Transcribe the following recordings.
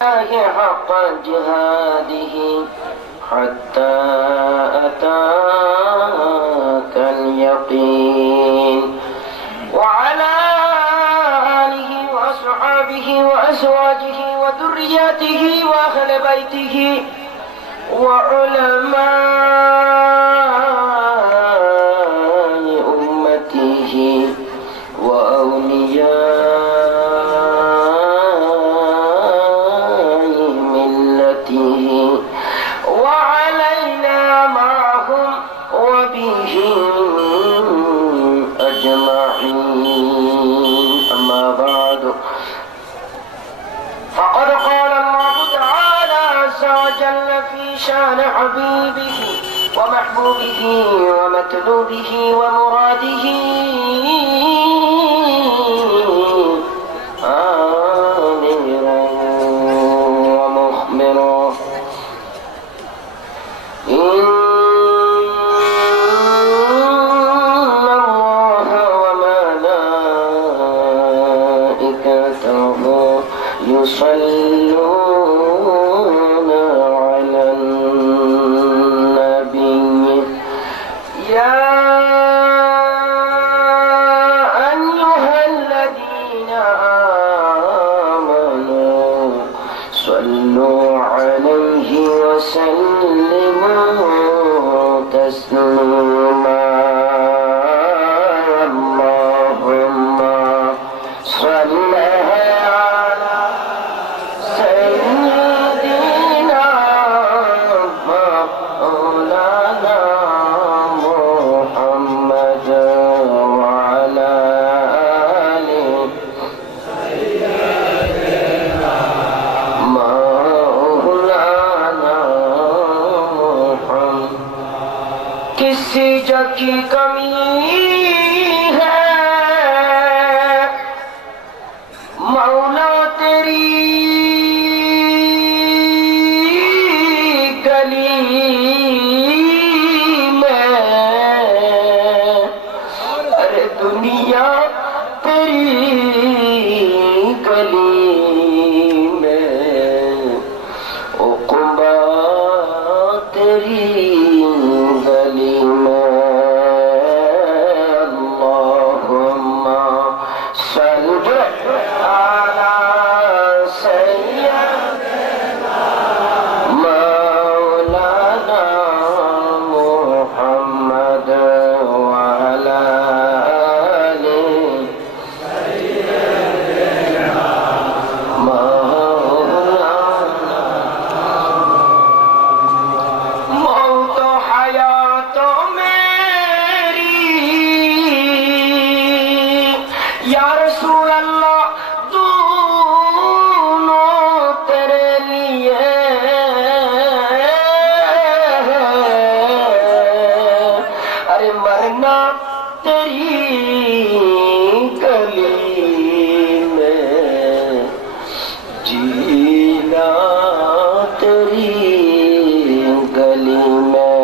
حق جهاده حتى أتاك اليقين وعلى آله وأصحابه وأزواجه وذرياته وأهل بيته وعلماء أمته وأولياء ملته وعلينا معهم وبهم أجمعين. أما بعد، فقد قال الله تعالى عز وجل في شان حبيبه ومحبوبه ومطلوبه ومراده آمرا ومخبرا: إن الله وملائكته يصلون على النبي يا أيها الذين آمنوا صلوا عليه وسلموا تسليما. اللهم صل على سيدنا مولانا محمد وعلى آله مولانا محمد. किसी जग की कमी है मौला तेरी गली में, अरे दुनिया तेरी गली में, उक़बा तेरी गली में। अल्लाहुम्मा सल्लि अला सय्यिदना मौलाना मुहम्मद वअला आलि मौलाना। मौत हयात मेरी या रसूल अल्लाह दोनों तेरे लिए, अरे मरना तेरी गली में, जीना तेरी गली में।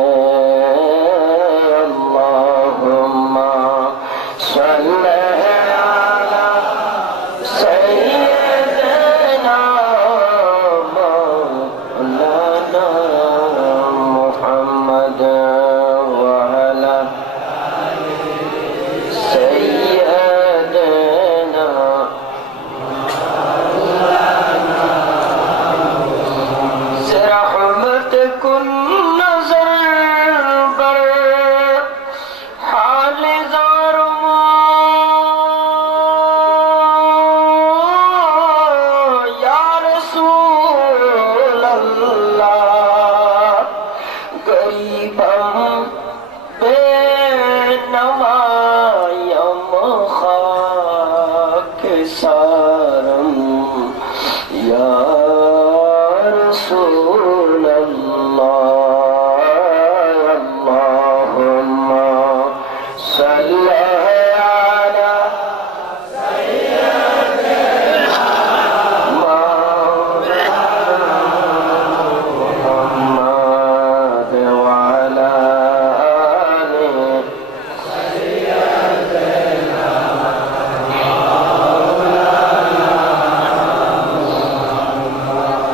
अल्लाहुम्मा सल्लि अला सय्यिदना मौलाना मुहम्मद वअला सय्यिदना। रहमत कुन नजर बर हाल ज़ारुमो या रसूल अल्लाह, गरीबम बेनवायम खाक सारम या रसूल अल्लाह। अल्लाहुम्मा सल्लि अला सय्यिदना मौलाना मुहम्मद वअला आलि सय्यिदना मौलाना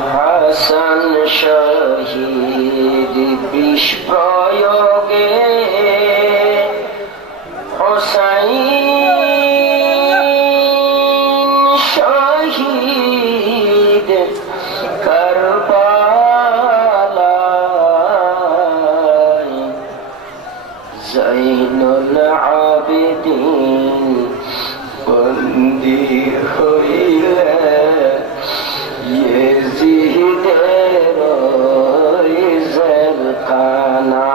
মসজিদের রিজেল খানা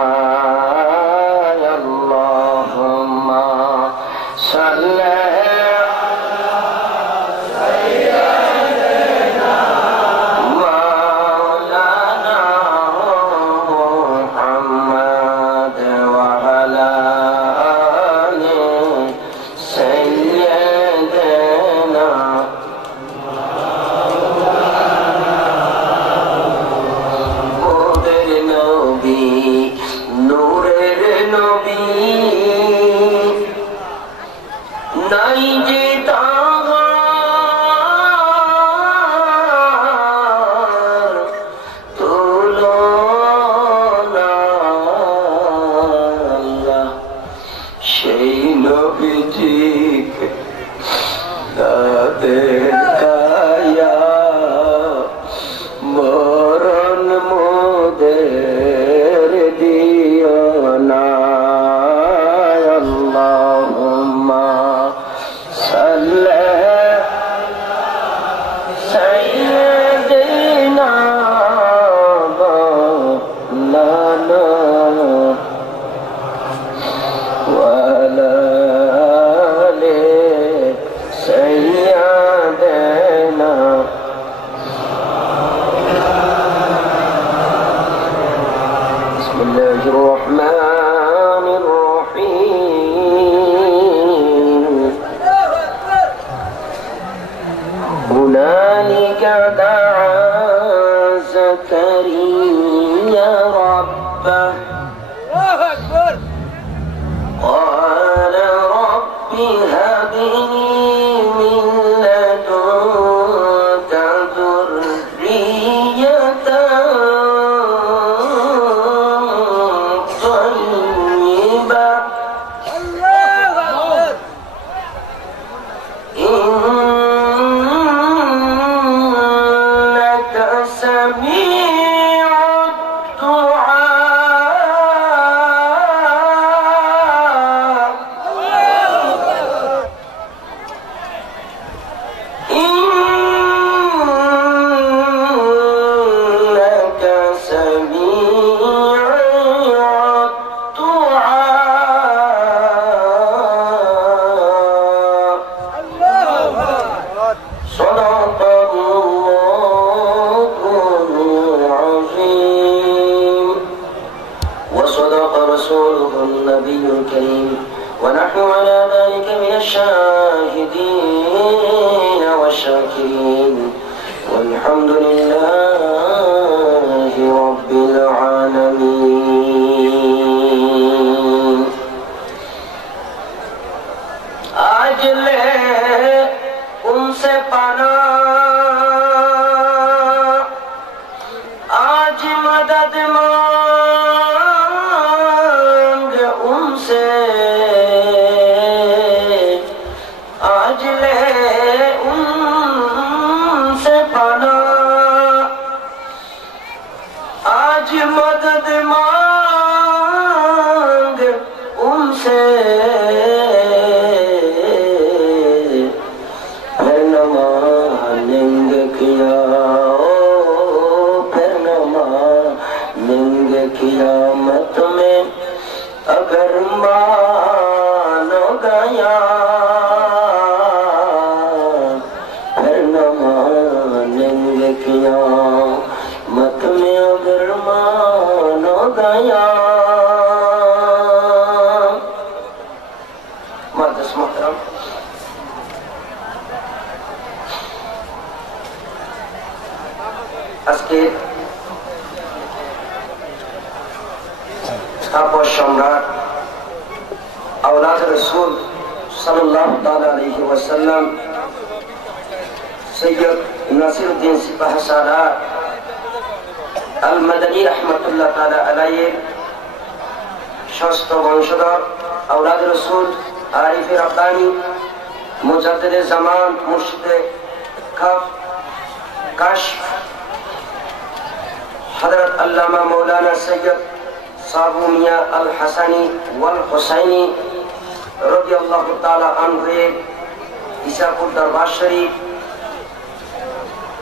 আল্লাহুম্মা সাল্লি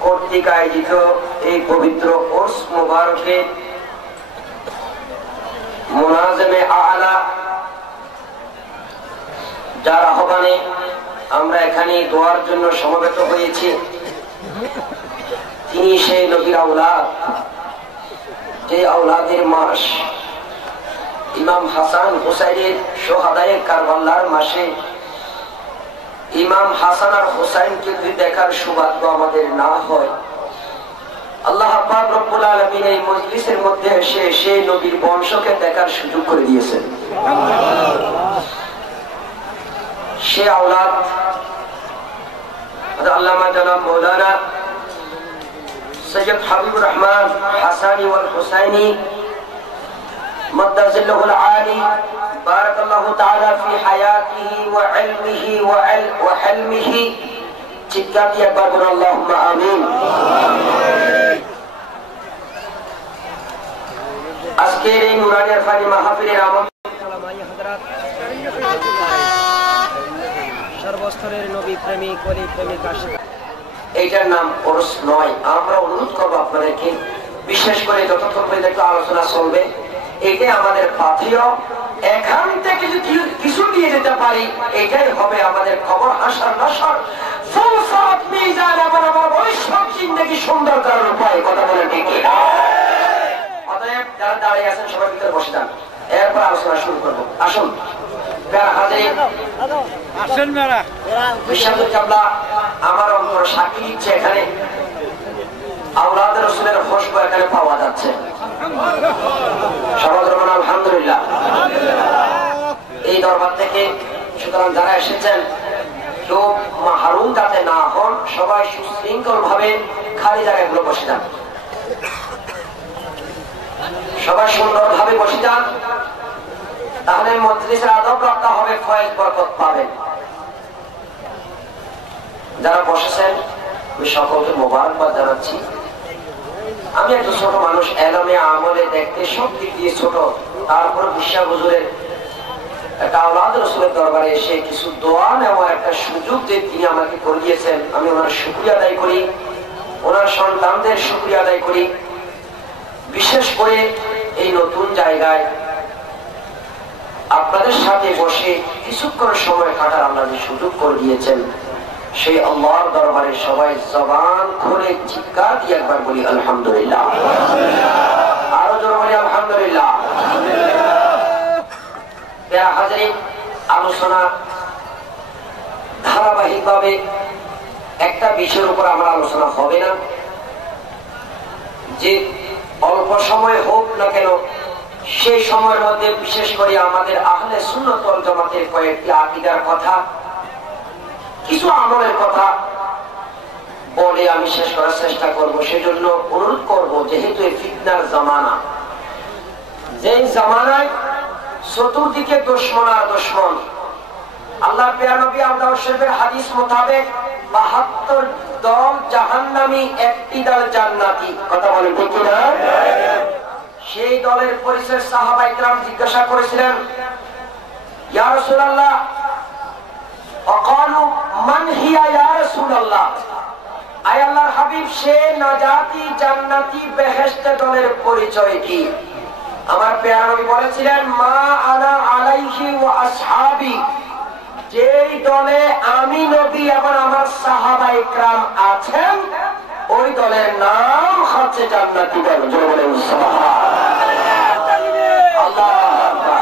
কর্তৃক আয়োজিত এই পবিত্র ওরস মুবারকে মুনাজেমে আলা যার আহ্বানে আমরা এখানে দোয়ার জন্য সমবেত হয়েছি, তিনি সেই নবীর আওলাদ, যে আওলাদের মাস ইমাম হাসান হুসাইনের শোহাদায়ে কারবালার মাসে ইমাম হাসান আর হুসাইনকে যদি দেখার সৌভাগ্য আমাদের না হয়, আল্লাহ পাক রব্বুল আলামিন এই মজলিসের মধ্যে এসে সেই নবীর বংশকে দেখার সুযোগ করে দিয়েছেন। সে আওলাদ আল্লামা জনাব মৌলানা সৈয়দ হাবিবুর রহমান হাসানি ওয়াল হুসাইনি মদ্দাজিল্লাহুল আলী বারাকাল্লাহু তাআলা ফি হায়াতিহি ওয়া ইলমিহি ওয়া হিলমিহি। চিৎকার দিয়ে একবার বলুন আল্লাহুম্মা আমিন। আজকের এই নুরানি আরফানি মাহফিলের সর্বস্তরের নবী প্রেমিক ওলি প্রেমিক আশিক, এইটার নাম ওরস নয়। আমরা অনুরোধ করবো আপনাদেরকে, বিশেষ করে যতক্ষণ পর্যন্ত আলোচনা চলবে এটাই আমাদের পাথেয়। এখান থেকে যদি কিছু দিয়ে যেতে পারি এটাই হবে আমাদের খবর হাসার নসর ফুল সব মিজান এবং আমার ভবিষ্যৎ জিন্দেগি সুন্দর করার উপায়। কথা বলেন ঠিক কিনা? অতএব যারা দাঁড়িয়ে আছেন সবাই ভিতরে বসে যান, এরপর আলোচনা শুরু করবো। আসুন আমার অন্তর সাক্ষী দিচ্ছে, এখানে আওলাদ রাসূলের খুশবু এখানে পাওয়া যাচ্ছে। সবাই বলুন আলহামদুলিল্লাহ। এই দরবার থেকে সুতরাং যারা এসেছেন কেউ মাহরুম যাতে না হন, সবাই সুশৃঙ্খল ভাবে খালি জায়গাগুলো বসে যান, সবাই সুন্দর ভাবে বসে যান, তাহলে মজলিসের আদব রক্ষা হবে, ফয়েজ বরকত পাবেন। যারা বসেছেন আমি সকলকে মোবারকবাদ জানাচ্ছি। আমি একটা ছোট মানুষ, এলমে আমলে দেখতে সব দিক দিয়ে ছোট, তারপরে বিশ্বাস হুজুরের একটা আওলাদ রাসূলের দরবারে এসে কিছু দোয়া নেওয়ার একটা সুযোগ যে তিনি আমাকে করে দিয়েছেন, আমি ওনার শুকরিয়া আদায় করি, ওনার সন্তানদের শুকরিয়া আদায় করি। বিশেষ করে এই নতুন জায়গায় আপনাদের সাথে বসে কিছুক্ষণ সময় কাটার আল্লাহ যে সুযোগ করে দিয়েছেন, সেই আল্লাহর দরবারে সবাই জবান খুলে চিৎকার দিয়ে একবার বলি আলহামদুলিল্লাহ। আরো জোরে বলি আলহামদুলিল্লাহ। হাজারিন, আলোচনা ধারাবাহিক ভাবে একটা বিষয়ের উপর আমার আলোচনা হবে না, যে অল্প সময় হোক না কেন সেই সময়ের মধ্যে বিশেষ করে আমাদের আহলে সুন্নাত ওয়াল জামাতের কয়েকটি আকীদার কথা, কিছু আমলের কথা বলে আমি শেষ করার চেষ্টা করব। সেজন্য অনুরোধ করব, যেহেতু এই ফিতনার জামানা, যে জামানায় চতুর্দিকে দুশমন আর দুশমন, আল্লাহ প্রিয় নবী আল্লাহর শরীফের হাদিস মোতাবেক ৭২ দল জাহান্নামী, একটি দল জান্নাতি। কথা বলেন ঠিক কিনা? সেই দলের পরিচয় সাহাবায়ে কেরাম জিজ্ঞাসা করেছিলেন, ইয়া রাসূলুল্লাহ, وقالوا من هي يا رسول الله, আয় আল্লাহর হাবিব সে নাজাতি জান্নাতি বেহেশত দলের পরিচয় কি? আমার প্রিয় নবী বলেছিলেন, মা আনা আলাইহি ওয়া আসহাবি, যেই দলে আমি নবী এবং আমার সাহাবায়ে কেরাম আছেন ওই দলের নাম হচ্ছে জান্নাতি দল। জোরে বলেন সুবহানাল্লাহ। আল্লাহু আকবার।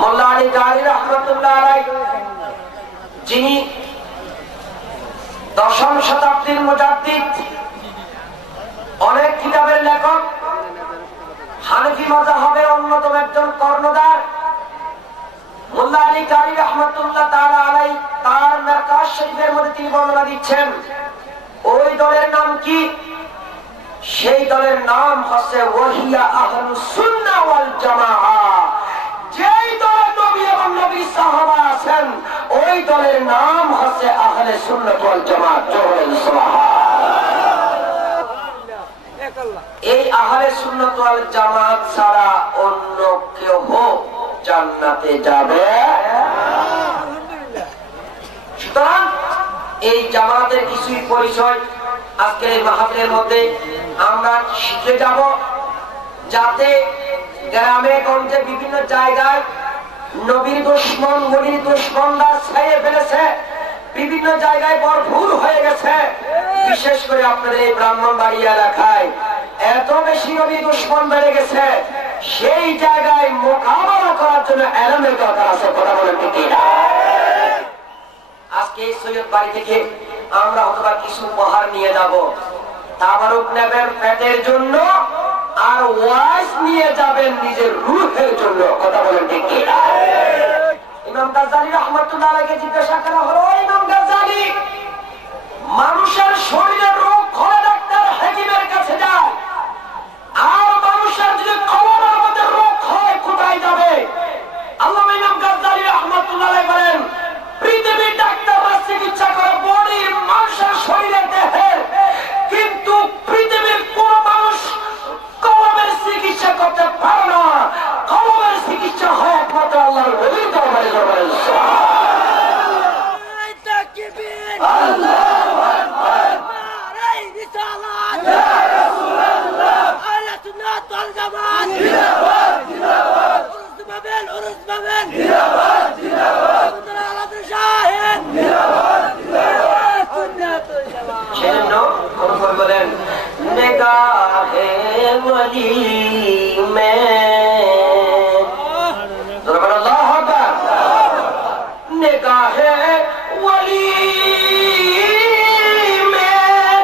মোল্লা আলী কারি রাহমাতুল্লাহ আলাইহি, যিনি ১০ম শতাব্দীর মুজাদ্দিদ, অনেক কিতাবের লেখক, হানাফি মাযহাবের অন্যতম একজন কর্ণধার, মোল্লা আলী কারি রাহমাতুল্লাহ তাআলা আলাইহি তার মিরকাত শরীফের মধ্যে তিনি বর্ণনা দিচ্ছেন, ওই দলের নাম কি? সেই দলের নাম হচ্ছে ওয়াহিয়া আহলুস সুন্নাহ ওয়াল জামাআহ। যেই দলে নবী এবং নবীর সাহাবা আছেন ওই দলের নাম হচ্ছে আহলে সুন্নাত ওয়াল জামাআহ। সুবহানাল্লাহ। এই আহলে সুন্নাত ওয়াল জামাআত ছাড়া অন্য কেউ জান্নাতে যাবে। সুতরাং এই জামাতের কিছুই পরিচয় আজকের এই মাহফিলের মধ্যে আমরা শিখে যাব, যাতে গ্রামে গঞ্জে বিভিন্ন জায়গায় নবীর দুশমন ওলির দুশমনরা ছেয়ে ফেলেছে, বিভিন্ন জায়গায় ভরপুর হয়ে গেছে। বিশেষ করে আপনাদের এই ব্রাহ্মণবাড়িয়া এলাকায় এত বেশি নবী দুশমন বেড়ে গেছে, সেই জায়গায় মোকাবেলা করার জন্য এলমের দরকার আছে। কথা বলেন ঠিক কিনা? আজকে এই সৈয়দ বাড়ি থেকে আমরা অথবা কিছু উপহার নিয়ে যাব, তাবারুক নেবেন পেটের জন্য, আর ওয়াজ নিয়ে যাবেন নিজের রূহের জন্য। কথা বলেন ঠিক কিনা? ইমাম গাজ্জালী রাহমাতুল্লাহ আলাইহি জিজ্ঞাসা করা হলো, ইমাম গাজ্জালী, মানুষের শরীরের রোগ হলে ডাক্তার হাকিমের কাছে যায়, আর মানুষের যদি কলমের মধ্যে রোগ হয় কোথায় যাবে? আল্লামা ইমাম গাজ্জালী রাহমাতুল্লাহ আলাইহি বলেন, পৃথিবীর ডাক্তাররা চিকিৎসা করে বডির মানুষের শরীরের দেহের, কিন্তু পৃথিবীর কোন মানুষ কলমের চিকিৎসা করতে পারে না। কলমের চিকিৎসা হয় একমাত্র আল্লাহর ওলির দরবারে। আল্লাহু আকবার। নারে রিসালাত, ইয়া রাসূলুল্লাহ, আহলে সুন্নাত ওয়াল জামাত, জিন্দাবাদ জিন্দাবাদ, উরুস বাবেল উরুস বাবেল, জিন্দাবাদ জিন্দাবাদ, আলাদা শাহেদ, জিন্দাবাদ জিন্দাবাদ, সুন্নাত ওয়াল জামাত। সেজন্য কোন বলেন, নিগাহে ওলি মে আল্লাহু আকবার, निगाहे वली में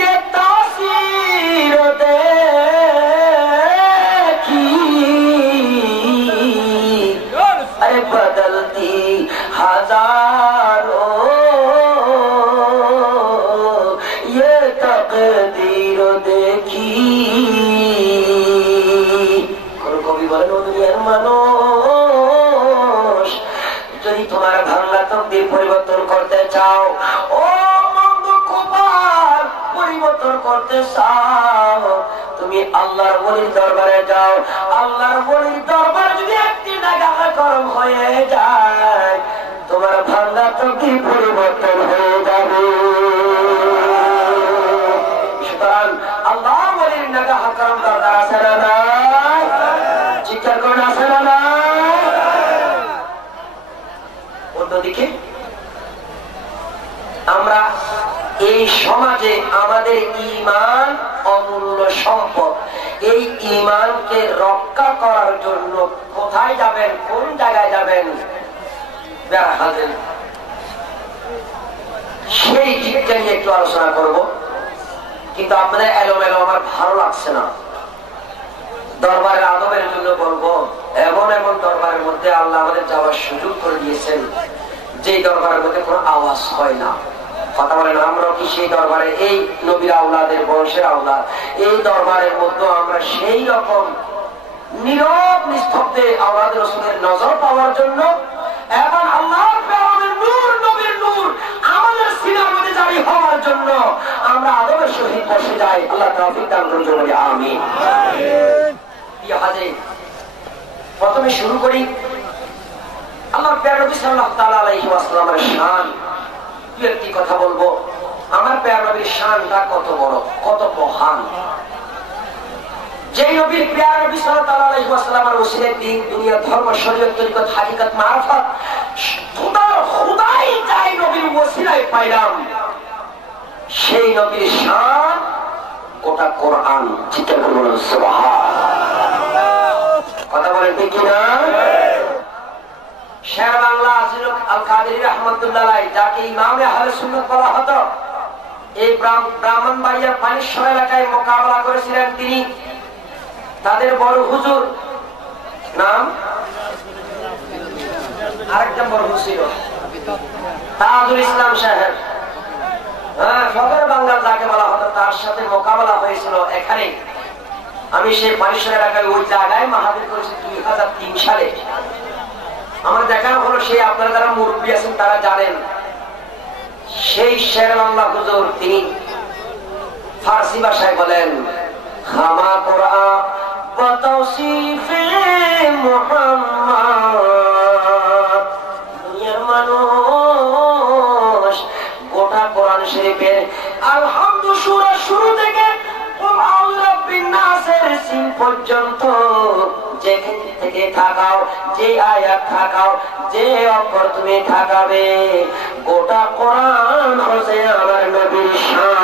ये तासीर देखी, अरे बदलती हजारों ये तकदीर देखी। कवि बोले, दुनियार মানুষ যদি তোমার ভাঙা তকদির পরিবর্তন করতে চাও, ও মন্দ কপাল পরিবর্তন করতে চাও, তুমি আল্লাহর ওলির দরবারে যাও। আল্লাহর ওলির দরবার যদি একটি নাগাহ গরম হয়ে যায়, তোমার ভাঙা তকদির পরিবর্তন হয়ে যাবে। সুতরাং আল্লাহর ওলির নাগাহ গরম দরকার আছে না নাই? চিৎকার করে আছে না নাই? অন্যদিকে আমরা এই সমাজে আমাদের ঈমান অমূল্য সম্পদ, এই ঈমানকে রক্ষা করার জন্য কোথায় যাবেন, কোন জায়গায় যাবেন, সেই দিকটা নিয়ে একটু আলোচনা করব। কিন্তু আপনাদের এলোমেলো আমার ভালো লাগছে না। দরবারের আদবের জন্য বলবো, এমন এমন দরবারের মধ্যে আল্লাহ আমাদের যাওয়ার সুযোগ করে দিয়েছেন, যে দরবারের মধ্যে কোনো আওয়াজ হয় না। কথা বলেন, আমরা কি সেই দরবারে, এই নবীর আওলাদের বংশের আওলাদ, এই দরবারের মধ্যে আমরা সেই রকম নীরব নিস্তব্ধে আওলাদ রাসূলের নজর পাওয়ার জন্য এবং আল্লাহর প্রেরণের নূর, নবীর নূর আমাদের সিনার মধ্যে জারি হওয়ার জন্য আমরা আদবের সহিত বসে যাই। আল্লাহ তৌফিক দান করুন, বলি আমিন। প্রথমে শুরু করি আমার প্রিয় নবী সাল্লাল্লাহু তাআলা আলাইহি ওয়াসাল্লামের শান। দুই একটি কথা বলবো। আমার প্রিয় নবীর শানটা কত বড়, কত মহান। যে নবীর প্রিয় নবী সাল্লাল্লাহু আলাইহি ওয়াসাল্লামের ওসিলায় দ্বীন, দুনিয়া, ধর্ম, শরীয়ত, তরিকত, হাকিকত, মারফত, খোদাই যাই নবীর ওসিলায় পাইলাম, সেই নবীর শান গোটা কোরআন। চিন্তা করুন, সুবহানাল্লাহ। কথা বলেন ঠিক কিনা? শের বাংলা আজিজুল আল কাদেরী রাহমাতুল্লাহ আলাইহি, যাকে ইমামে আহলে সুন্নাত বলা হতো, এই ব্রাহ্মণবাড়িয়া পানিশ্বর এলাকায় মোকাবেলা করেছিলেন তিনি। তাদের বড় হুজুর নাম আরেকজন বড় হুজুর তাজুল ইসলাম সাহেব, সদর বাংলার যাকে বলা হতো, তার সাথে মোকাবেলা হয়েছিল এখানে। আমি সেই পানিশ্বর এলাকায় ওই জায়গায় মাহাবীর করেছি 2003 সালে। আমার দেখানো হলো, সেই আপনারা যারা মুরব্বী আছেন তারা জানেন, সেই শের বাংলা হুজুর তিনি ফার্সি ভাষায় বলেন, খামা কোরআন বতৌসিফে মুহাম্মদ শরীফের আলহামদু সূরা শুরু থেকে কুল আউযু বিরাব্বিন নাসের সিন পর্যন্ত যেখান থেকে থাকাও, যে আয়াত থাকাও, যে অক্ষর তুমি থাকাবে, গোটা কোরআন হচ্ছে আমার নবীর শান।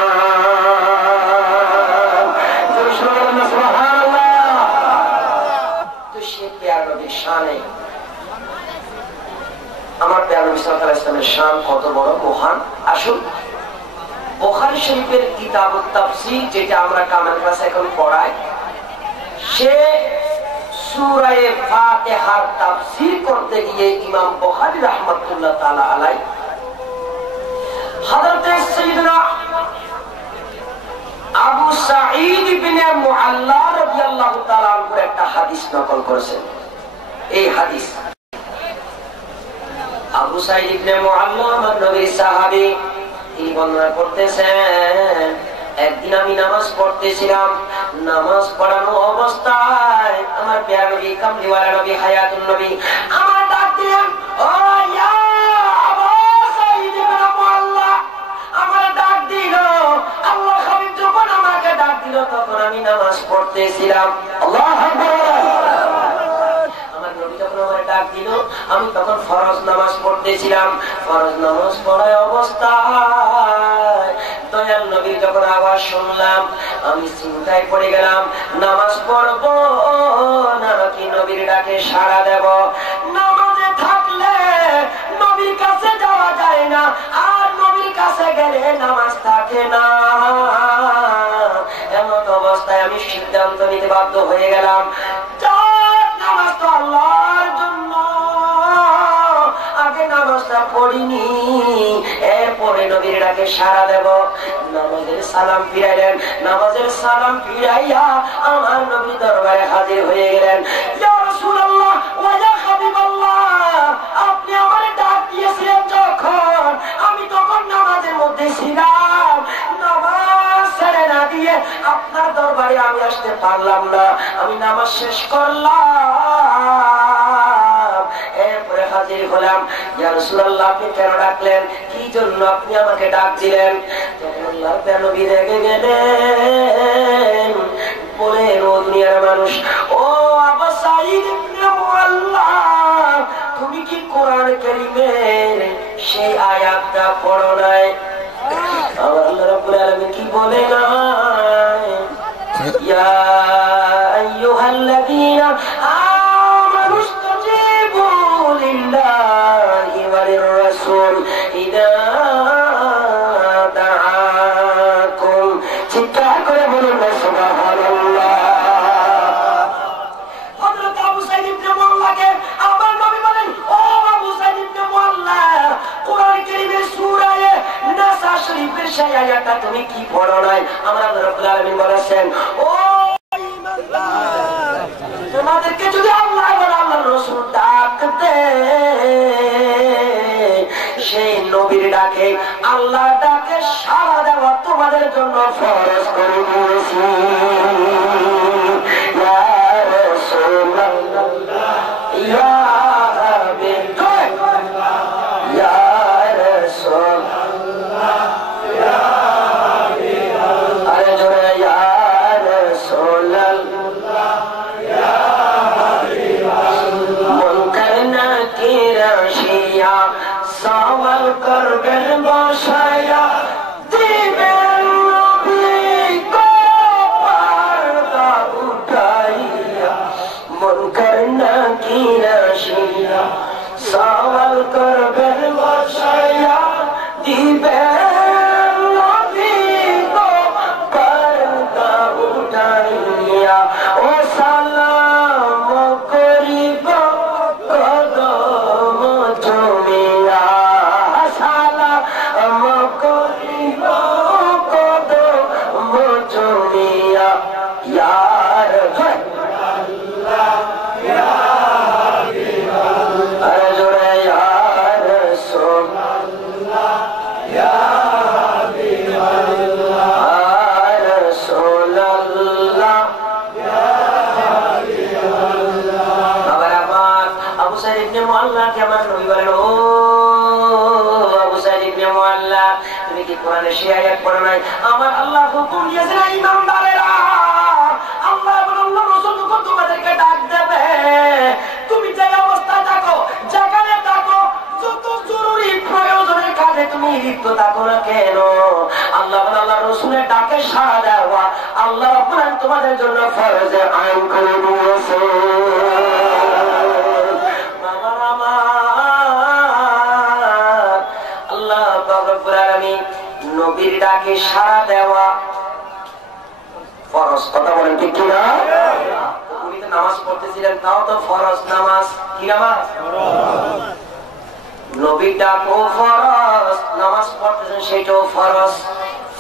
সুবহানাল্লাহ। তো সে প্যারা নবীর শানে আমার প্যারা নবী সাল্লাল্লাহু আলাইহি ওয়াসাল্লামের শান কত বড় মহান। আসুন বুখারী শরীফের কিতাবুত তাফসীর, যেটা আমরা কামেল ক্লাসে এখন পড়াই, সে সূরা ফাতিহার তাফসীর করতে গিয়ে ইমাম বুখারী রাহমাতুল্লাহ তাআলা আলাইহি হযরত সাইয়্যিদনা আবু সাঈদ ইবনে মুআল্লা রাদিয়াল্লাহু তাআলা আনহু একটা হাদিস নকল করেছেন। এই হাদিস আবু সাঈদ ইবনে মুআল্লা আমার নবীর সাহাবী, তিনি বর্ণনা করতেছেন, একদিন আমি নামাজ পড়তেছিলাম, নামাজ পড়ানো অবস্থায় আমার প্যারা নবী কামলিওয়ালা নবী হায়াতুন নবী আমার ডাক দিলেন, ও ইয়া আবু সাঈদ ইবনে মুআল্লা, আমার ডাক দিল। আল্লাহ হাবিব যখন আমাকে ডাক দিল তখন আমি নামাজ পড়তেছিলাম। আল্লাহু আকবার। আমার নবী যখন আমাকে ডাক দিল আমি তখন ফরজ নামাজ পড়তেছিলাম। ফরজ নামাজ পড়ার অবস্থায় দয়াল নবীর যখন আওয়াজ শুনলাম আমি চিন্তায় পড়ে গেলাম, নামাজ পড়বো নাকি নবীর ডাকে সাড়া দেব। নামাজে থাকলে নবীর কাছে যাওয়া যায় না, আর নবীর কাছে গেলে নামাজ থাকে না। এমন অবস্থায় আমি সিদ্ধান্ত নিতে বাধ্য হয়ে গেলাম, নামাজ তো আল্লাহর জন্য, আগে নামাজটা পড়িনি, এরপরে নবীর ডাকে সাড়া দেব। নামাজের সালাম ফিরাইলেন, নামাজের সালাম ফিরাইয়া আমার নবী দরবারে হাজির হয়ে গেলেন। ইয়া রাসূলুল্লাহ ওয়া ইয়া হাবিবাল্লাহ, আপনি আমারে ডাক দিয়েছিলেন যখন, আমি তখন নামাজের মধ্যে ছিলাম, নামাজ ছেড়ে না দিয়ে আপনার দরবারে আমি আসতে পারলাম না, আমি নামাজ শেষ করলাম, এরপরে হাজির হলাম। ইয়া রাসূলুল্লাহ আপনি কেন ডাকলেন, কি জন্য আপনি আমাকে ডাক দিলেন? তখন আল্লাহর নবী রেগে গেলেন, বলেন, ও দুনিয়ার মানুষ, ও আবু সাঈদ ইবনে মুআল্লা, তুমি কি কোরআন কারীমের সেই আয়াতটা পড়ো নাই? আল্লাহ রাব্বুল আলামিন কি বলে না, ইয়া আইয়ুহাল্লাযীনা আমানু ইসতাজীবু লিল্লাহি ওয়া লির-রাসূল ইযা দাআকুম। চিৎকার করে বলুন সুবহানাল্লাহ। হযরত আবু সাঈদ ইবনে মুআল্লাকে আমার নবী বলেন, ও আবু সাঈদ ইবনে মুআল্লা, কোরআন কারীমের সূরা নাসা শরীফের সেই আয়াতটা তুমি কি পড়ো নাই? আমার আল্লাহ রাব্বুল আলামিন বলেছেন, ও ঈমানদার, তোমাদেরকে যদি আল্লাহ এবং আল্লাহর রাসূল ডাক দেয়, সেই নবীর ডাকে, আল্লাহ ডাকে সাড়া দেওয়া তোমাদের জন্য ফরজ করে দিয়েছি। ইয়া রাসূলুল্লাহ, ইয়া হাবিবাল্লাহ, ইয়া রাসূলুল্লাহ, ইয়া হাবিবাল্লাহ, আরে জোরে ইয়া রাসূলুল্লাহ, ইয়া হাবিবাল্লাহ। মুনকার নাকির আসিয়া সওয়াল করবেন বসায়া, দিবেন নবী কো পর্দা উঠাইয়া। মুনকার নাকির আসিয়া সওয়াল করবেন বসায়া, দিবেন নবী কো পর্দা উঠাইয়া। ও সালাম করিব কদম চুমিয়া, সালাম তুমি কি কোরআনে সেই আয়াত পড়ো নাই? আমার আল্লাহ হুকুম দিয়েছেন ইমানদারেরা, আল্লাহ এবং আল্লাহ রাসূল যখন তোমাদেরকে ডাক দেবে, তুমি যে অবস্থায় থাকো, যেখানে থাকো, যত জরুরি প্রয়োজনের কাজে তুমি লিপ্ত থাকো না কেন, আল্লাহ এবং আল্লাহ রাসূলের ডাকে সাড়া দেওয়া আল্লাহ রাব্বুল আলামিন তোমাদের জন্য ফরজে আইন করে দিয়েছে। আল্লাহ রাব্বুল আলামিন নবীর ডাকে সাড়া দেওয়া ফরজ। কথা বলেন ঠিক কিনা? উনি তো নামাজ পড়তেছিলেন, তাও তো ফরজ নামাজ। কি নামাজ? নবীর ডাকও ফরজ, নামাজ পড়তেছেন সেটাও ফরজ।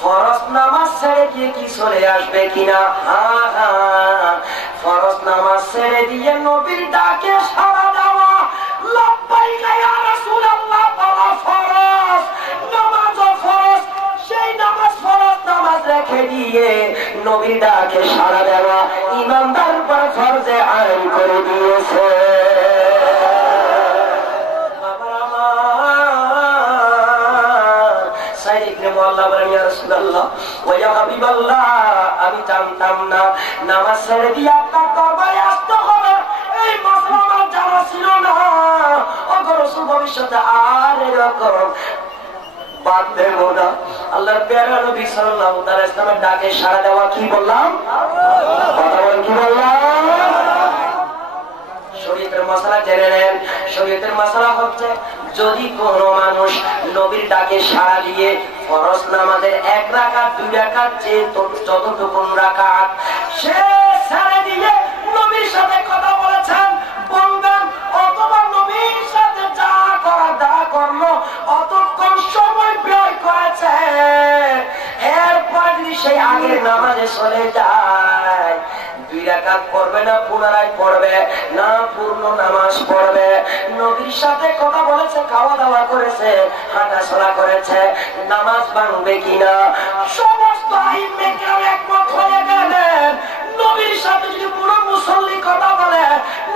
ফরজ নামাজ ছেড়ে দিয়ে কি চলে আসবে কিনা? ফরজ নামাজ ছেড়ে দিয়ে নবীর ডাকে সাড়া দেওয়া, লাব্বাইকা ইয়া রাসূলুল্লাহ বলা ফরজ, নামাজও ফরজ। সেই নামাজ ফরজ নামাজ রেখে দিয়ে নবীর ডাকে সাড়া দেওয়া ইমানদার উপর ফরজে আইন করে দিয়েছে। আমি জানতাম না নামাজ ছেড়ে দিয়ে আপনার দরবারে আসতে হবে, এই মশলা আমার জানা ছিল না। ভবিষ্যতে আর এরকম বাদ দেব না। আল্লাহর প্যারা নবী সাল্লাল্লাহু আলাইহি ওয়াসাল্লামের ডাকে সাড়া দেওয়া, কি বললাম? কথা বলেন, কি বললাম? শরীয়তের মাসালা জেনে নেন। শরীয়তের মাসালা হচ্ছে, যদি কোন মানুষ নবীর ডাকে সাড়া দিয়ে ফরজ নামাজের 1 রাকাত 2 রাকাত যে যতটুকু রাকাত সে ছেড়ে দিয়ে নবীর সাথে কথা বলেছেন বলবেন, অথবা নবীর সাথে যা করা দা করলো অতক্ষণ সময় ব্যয় করেছে, এরপর যদি সেই আগের নামাজে চলে যায়, 2 রাকাত পড়বে না পুনরায় পড়বে না, পূর্ণ নামাজ পড়বে। নবীর সাথে কথা বলেছে, খাওয়া দাওয়া করেছে, হাঁটাচলা করেছে, নামাজ ভাঙবে কিনা? সমস্ত আইম্মে কেউ একমত হয়ে গেলেন, নবীর সাথে যদি পুরো মুসল্লি কথা বলে,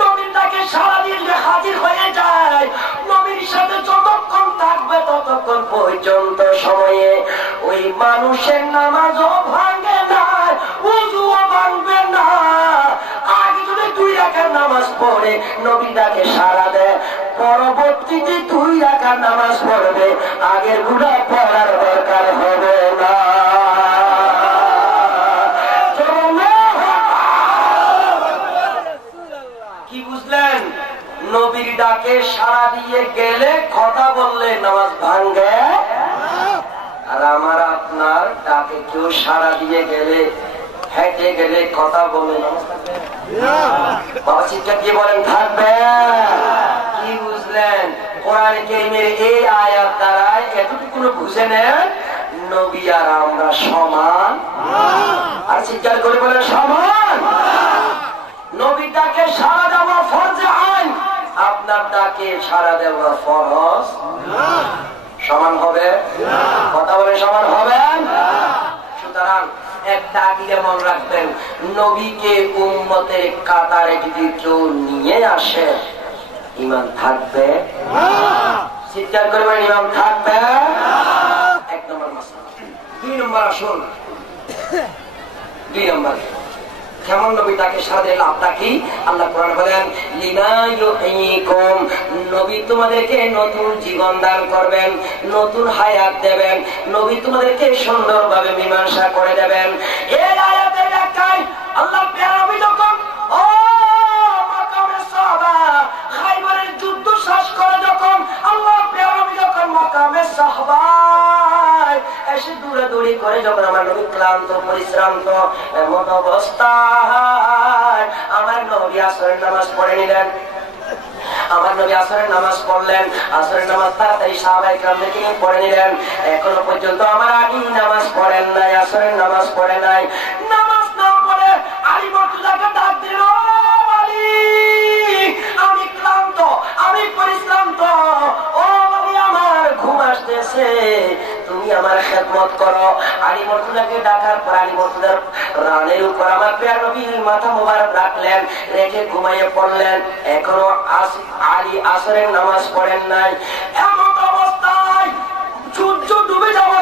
নবীর তাকে সারা দিন হাজির হয়ে যায়, নবীর সাথে যতক্ষণ থাকবে ততক্ষণ পর্যন্ত সময়ে ওই মানুষের নামাজও ভাঙে না, উযুও ভাঙবে না। আগে যদি 2 রাকাত নামাজ পড়ে নবী তাকে সারা দেয়, পরবর্তীতে 2 রাকাত নামাজ পড়বে, আগের গুনাহ পড়ার দরকার হবে না। কি বুঝলেন? নবীর ডাকে সাড়া দিয়ে গেলে, কথা বললে নামাজ ভাঙে, আর আমার আপনার ডাকে কেউ সাড়া দিয়ে গেলে, হেঁটে গেলে, কথা বলে নামাজ থাকবে? বাবা শিক্ষা দিয়ে বলেন থাকবে। কি বুঝলেন? কোরআন কারীমের এই আয়াত দ্বারাই এতটুকু বুঝে নেন, নবী আর আমরা সমান। আর শিক্ষা করে বলেন সমান। নবীর ডাকে সাড়া দেওয়া ফরজে আইন, আপনার ডাকে সাড়া দেওয়া ফরজ। সমান হবে? কথা বলে সমান হবে? সুতরাং একটা আকিদা মনে রাখবেন, নবীকে উম্মতের কাতারে যদি কেউ নিয়ে আসে, ঈমান থাকবে। চিৎকার করবেন, ঈমান থাকবে। 1 নম্বর মাসলা। 2 নম্বর আসুন, 2 নম্বর কেমন নবী তাকে সাড়া দিলেন, আপনার কি? আল্লাহ কোরআন বলেন, লিমা ইউহয়িকুম, নবী তোমাদেরকে নতুন জীবন দান করবেন, নতুন হায়াত দেবেন, নবী তোমাদেরকে সুন্দরভাবে মীমাংসা করে দেবেন। এই আয়াতের ব্যাখ্যায় আল্লাহ প্যারা নবী যখন মাকামে সাহবা খাইবারের যুদ্ধ শেষ করে, যখন আল্লাহ প্যারা নবী যখন মাকামে সাহবা এসে দৌড়াদৌড়ি করে, যখন আমার নবী ক্লান্ত পরিশ্রান্ত এমন অবস্থায় আমার নবী আসরের নামাজ পড়ে নিলেন। আমার নবী আসরের নামাজ পড়লেন, আসরের নামাজ তাড়াতাড়ি সাহাবায়ে কেরামদেরকে নিয়ে পড়ে নিলেন। এখনো পর্যন্ত আমার আগেই নামাজ পড়েন নাই, আসরের নামাজ পড়ে নাই। নামাজ না পড়ে আলী মুর্তজাকে ডাক দিল, আলী আমি ক্লান্ত, আমি পরিশ্রান্ত, ও আলী আমার ঘুম আসতেছে, তুমি আমার খেদমত করো। আলী মুর্তজাকে ডাকার পর আলী মুর্তজার রানের উপর আমার প্রিয় নবী মাথা মোবারক রাখলেন, রেখে ঘুমাইয়ে পড়লেন। এখনো আলী আসরের নামাজ পড়েন নাই। এমন অবস্থায় সূর্য ডুবে যাওয়ার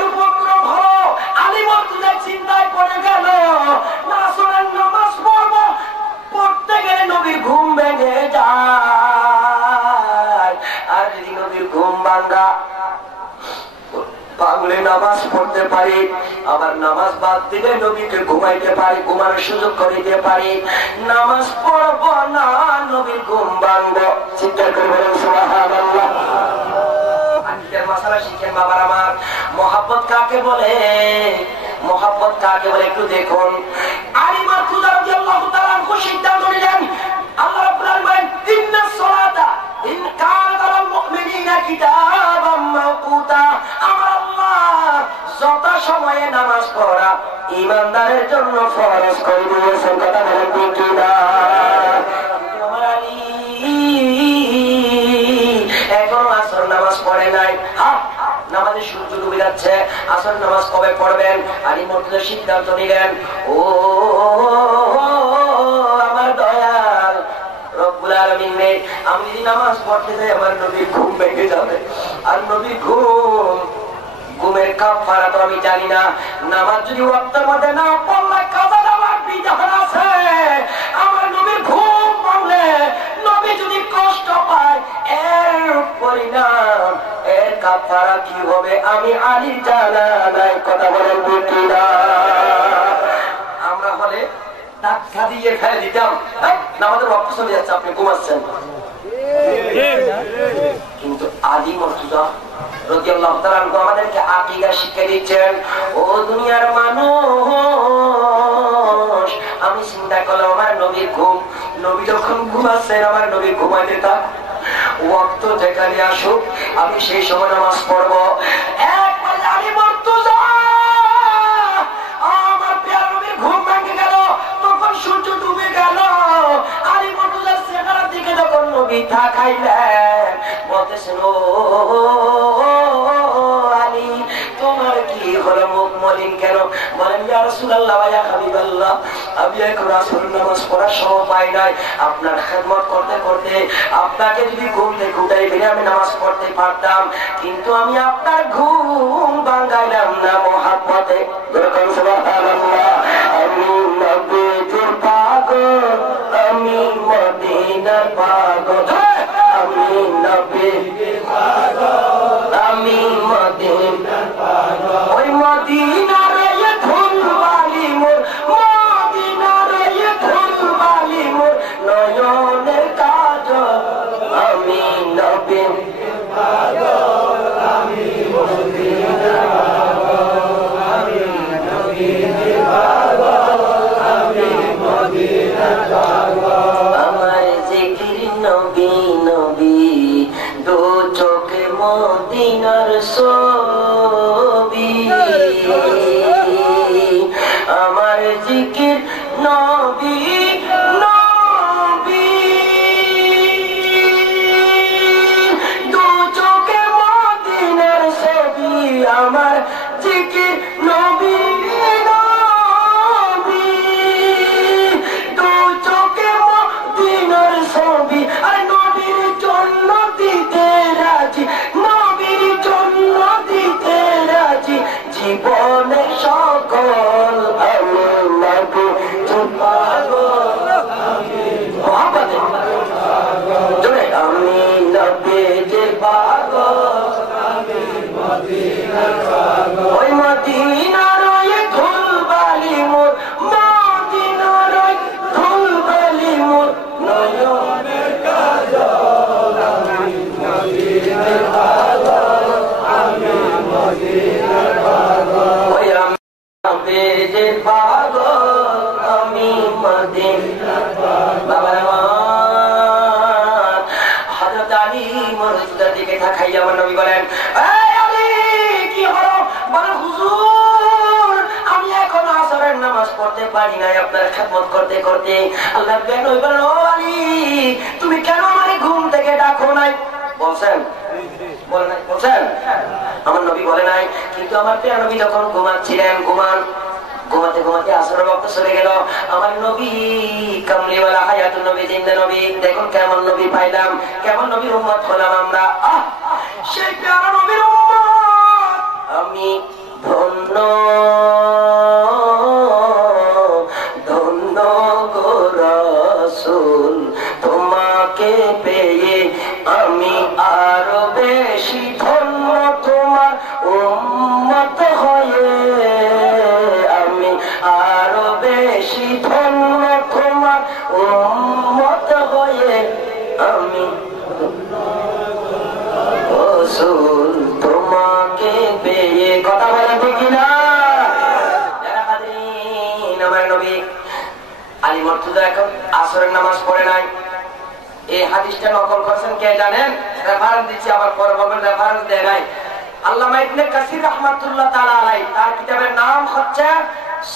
ভাঙলে নামাজ পড়তে পারি, আবার নামাজ বাদ দিলে নবীকে ঘুমাইতে পারি, ঘুমানোর সুযোগ করে দিতে পারি। নামাজ পড়ব না, নবীর ঘুম ভাঙবো। চিন্তা করে বলেন সুবহানাল্লাহ। আকিদার মাসালা শিখেন বাবার আমার। মহাব্বত কাকে বলে? মহাব্বত কাকে বলে একটু দেখুন। আলী মারতুজা রাদিয়াল্লাহু তাআলা আনহু সিদ্ধান্ত নিলেন, আল্লাহ রাব্বুল আলামিন ইন্নাস সালাতা ইন কানাত আলাল মুমিনিনা কিতাবাম মাওকুতা, আমার আল্লাহ যত সময়ে নামাজ পড়া ঈমানদারের জন্য ফরজ করে দিয়েছেন। কথা বলেন ঠিক কি না? আমার আলী এখন আসর নামাজ পড়ে নাই। নামাজের সূর্য ডুবে যাচ্ছে, আসর নামাজ কবে পড়বেন? আলী মুর্তজা সিদ্ধান্ত নিলেন, ও আমার দয়াল রব্বুল আলামিন নেই, আমি যদি নামাজ পড়তে যাই আমার নবীর ঘুম ভেঙে যাবে। আর নবীর ঘুমের কাফারা তো আমি জানি না। নামাজ যদি ওয়াক্তের মধ্যে না পড়লে কাজা দেওয়ার বিধান আছে। আমার নবীর ঘুম ভাঙলে নবী যদি কষ্ট পায়, এর পরিণাম, এর কাফারা কি হবে আমি আলী জানা নাই। কথা বলেন বুঝি না? আমরা হলে ধাক্কা দিয়ে ফেলে দিতাম, আমাদের ওয়াক্ত চলে যাচ্ছে, আপনি ঘুমাচ্ছেন। কিন্তু আলী মুর্তজা রাদিয়াল্লাহু তাআলা আমাদেরকে আকীদা শিক্ষা দিচ্ছেন। ও দুনিয়ার মানুষ, আমি চিন্তা করলাম আমার নবীর ঘুম, নবী যখন ঘুমাচ্ছেন আমার নবী ঘুমাইতে থাক, ওয়াক্ত যেখানে আসুক আমি সেই সময় নামাজ পড়বো। আলী মুর্তজা আমার প্রিয় নবীর ঘুম ভেঙে গেল, তখন সূর্য ডুবে গেল। আলী মুর্তজার চেহারার দিকে যখন নবী তাকাইলেন, বলতেছেন, ও আলী তোমার কি হলো, মুখ মলিন কেন? বলেন, ইয়া রাসূলুল্লাহ ইয়া হাবিবাল্লাহ, আমি এখন আসর নামাজ পড়ার সময় পাই নাই। আপনার খেদমত করতে করতে আপনাকে যদি ঘুম থেকে উঠাই ফিরে আমি নামাজ পড়তে পারতাম, কিন্তু আমি আপনার ঘুম ভাঙাইলাম না মহাব্বতে। সুবহানাল্লাহ। আমি নবীর পাগল, আমি মদিনার পাগল, আমি নবীর পাগল, আমি মদিনার পাগল। ওই মদিনার এই ধুলবালি মোর, মদিনার এই ধুলবালি মোর নয়নের কাজল, আমি নবীর পাগল, আমি মদিনার পাগল, আমি নবীর পাগল, আমি মদিনার পাগল। আমার জিকির নবী নবী, দু চোখে মদিনার ছবি। আমার জিকির নবী নবী, দু চোখে মদিনার ছবি। আমার জিকির নবী নবী, দু চোখে মদিনার ছবি। আর নবীর জন্য দিতে রাজি, নবীর জন্য দিতে রাজি জীবনের সকল। আমি নবীর পাগল, আমি নবীর পাগল, আমি মদিনার পাগল। ওই মদিনার ওই ধুলবালি মোর, মদিনার ওই ধুলবালি মোর নয়নের কাজল, আমি মদিনার পাগল, আমি মদিনার পাগল। ওই নবীর পাগল, আমি মদিনার পাগল। বাবা আমার হযরত আলী মুর্তজার দিকে তাকাইয়া আমার নবী বলেন, এই আলী কি হলো? বলেন, হুজুর আমি এখন আসরের নামাজ পড়তে পারি নাই আপনার খেদমত করতে করতে। আল্লাহ বেন বলেন, ও আলী তুমি কেন আমারে ঘুম থেকে ডাকো নাই? বলছেন বলে নাই? বলছেন? আমার নবী বলে নাই, কিন্তু আমার প্রিয় নবী যখন ঘুমাচ্ছিলেন, ঘুমাতে ঘুমাতে আসরের ওয়াক্ত চলে গেল। আমার নবী কামলিওয়ালা হায়াতুন নবী, জিন্দা নবী, দেখুন কেমন নবী পাইলাম, কেমন নবীর উম্মত হলাম আমরা। সেই প্যারা নবীর উম্মত আমি ধন্য, ধন্য গো রাসূল, তোমাকে পেয়ে আমি আরো বেশি ধন্য, তোমার উম্মত কথা বলেন ঠিক কিনা? আমার নবী আলী মর্তুজা এখন আসরের নামাজ পড়ে নাই। এই হাদিসটা নকল করেছেন কে জানেন? রেফারেন্স দিচ্ছি, আবার পরে বলবেন রেফারেন্স দেয় নাই। আল্লামা ইবনে কাসির রাহমাতুল্লাহ তাআলা আলাইহি, তার কিতাবের নাম হচ্ছে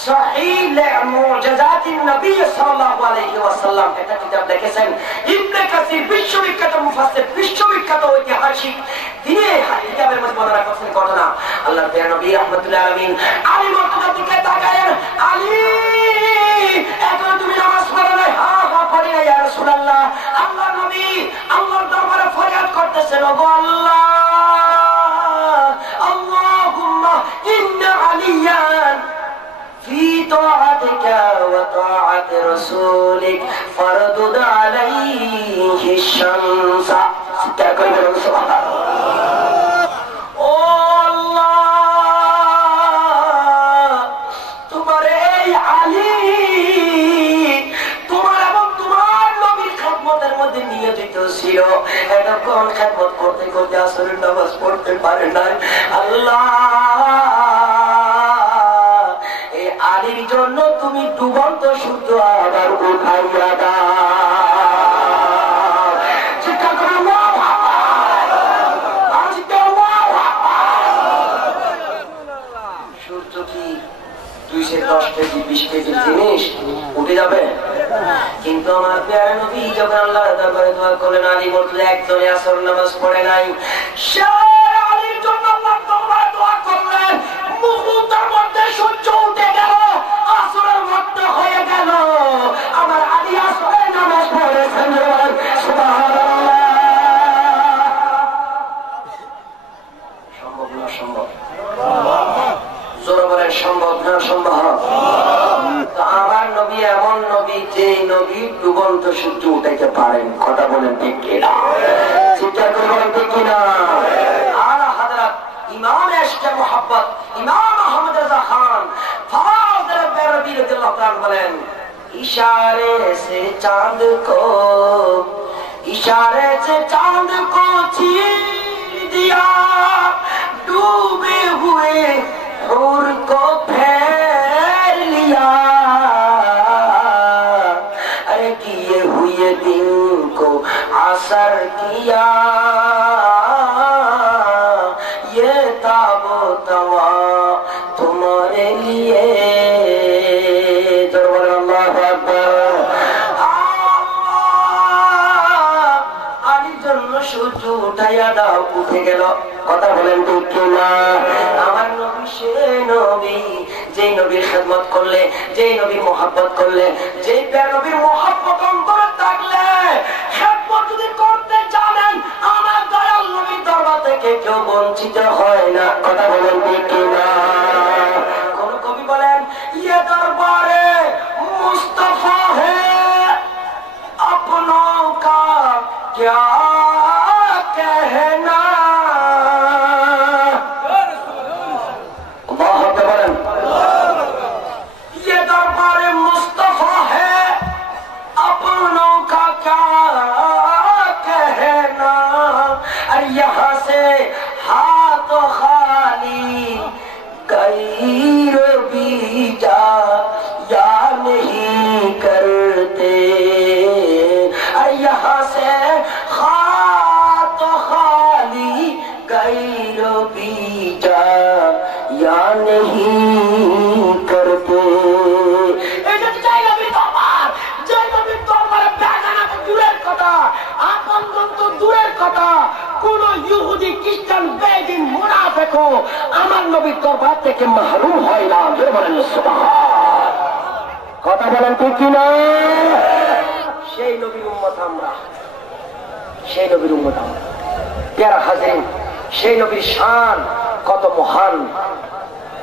সহিহ মুজিজাতিন নবী সাল্লাল্লাহু আলাইহি ওয়াসাল্লাম। এটা কিতাব লিখেছেন ইবনে কাসির, বিশ্ববিখ্যাত মুফাসসির, বিশ্ববিখ্যাত ঐতিহাসিক। তিনি এই কিতাবের মধ্যে বর্ণনা করেছেন ঘটনা। আল্লাহর প্রিয় নবী রাহমাতুল্লাহ আলামিন আলী মর্তুজার দিকে তাকালেন। আলী, এখন তুমি নামাজ পড়ো না? হ্যাঁ হ্যাঁ পড়ি না ইয়া রাসূলুল্লাহ। আল্লাহ নবী আল্লাহর দরবারে ফরিয়াদ করতেছেন, ওগো আল্লাহ, আল্লাহুম্মা ইন্না আলিয়ান في طاعتك وطاعة رسولك فردد عليه الشمس। তোমার এই আলী তোমার এবং তোমার নবীর খেদমতের মধ্যে নিয়োজিত ছিল, এতক্ষণ খেদমত করতে করতে আসরের নামাজ পড়তে পারে নাই। আল্লাহ, আলীর জন্য তুমি ডুবন্ত সূর্য আবার উঠাইয়া দাও। সূর্য কি 210 কেজি 20 কেজির জিনিস? উঠে যাবে? কিন্তু আমার প্যারা নবী যখন আল্লাহর দরবারে দোয়া করলেন, আলী মর্তুজা একজনে আসর নামাজ পড়ে নাই, সে আলীর জন্য আল্লাহর দরবারে দোয়া করলেন। মুহূর্তের মধ্যে সূর্য উঠে গেল, আসরের ওয়াক্ত হয়ে গেল। আমার আলী আসরের নামাজ পড়েছেন। সুবহানাল্লাহ। সম্ভব না? সম্ভব। জোরে বলেন সম্ভব না? সম্ভব। আমার নবী এমন নবী, যে নবী ডুবন্ত সূর্য উঠাইতে পারেন। কথা বলেন ঠিক কিনা? চিন্তা করে বলেন ঠিক কিনা? আলা হযরত ইমাম ইশকে মুহাব্বত ইমাম আহমদ রাজা খান ফাজল বেরবি রাদিয়াল্লাহু তাআলা বলেন, इशारे से चांद को छीन दिया, डूबे हुए हूर को फेर लिया, अरे किए हुए दिन को असर किया, ये ताबो तवा तुम्हारे लिए। সূর্য উঠাইয়া দাও, উঠে গেল। কথা বলেন ঠিক কিনা? আমার নবী সে নবী, যেই নবীর খেদমত করলে, যেই নবীর মোহাব্বত করলে, যেই নবীর মোহাব্বত অন্তরে থাকলে, খেদমত যদি করতে জানেন, আমার দয়াল নবীর দরবার থেকে কেউ বঞ্চিত হয় না। কথা বলেন ঠিক কিনা? কোন কবি বলেন, ইয়ে দরবারে মুস্তাফা হে अपनों का क्या कहना। ये दरबारे मुस्तफा है, अपनों का क्या कहना। अरे यहाँ से हाथ खाली गैर भी जा या नहीं करते, यहाँ से हाथ खाली गैर बीजा या नहीं करते। এটা চাই নবীর দরবার, যে নবীর দরবারে বেগানা তো দূরের কথা, আপনজন তো দূরের কথা, কোন ইহুদি খ্রিস্টান বেদিন মুনাফিকও আমার নবীর দরবার থেকে মাহরুম হয় না। জোরে বলেন সুবহান। কথা বলেন ঠিক কিনা? সেই নবীর উম্মত আমরা, সেই নবীর উম্মত আমরা। প্যারা হাজিরিন, সেই নবীর শান কত মহান।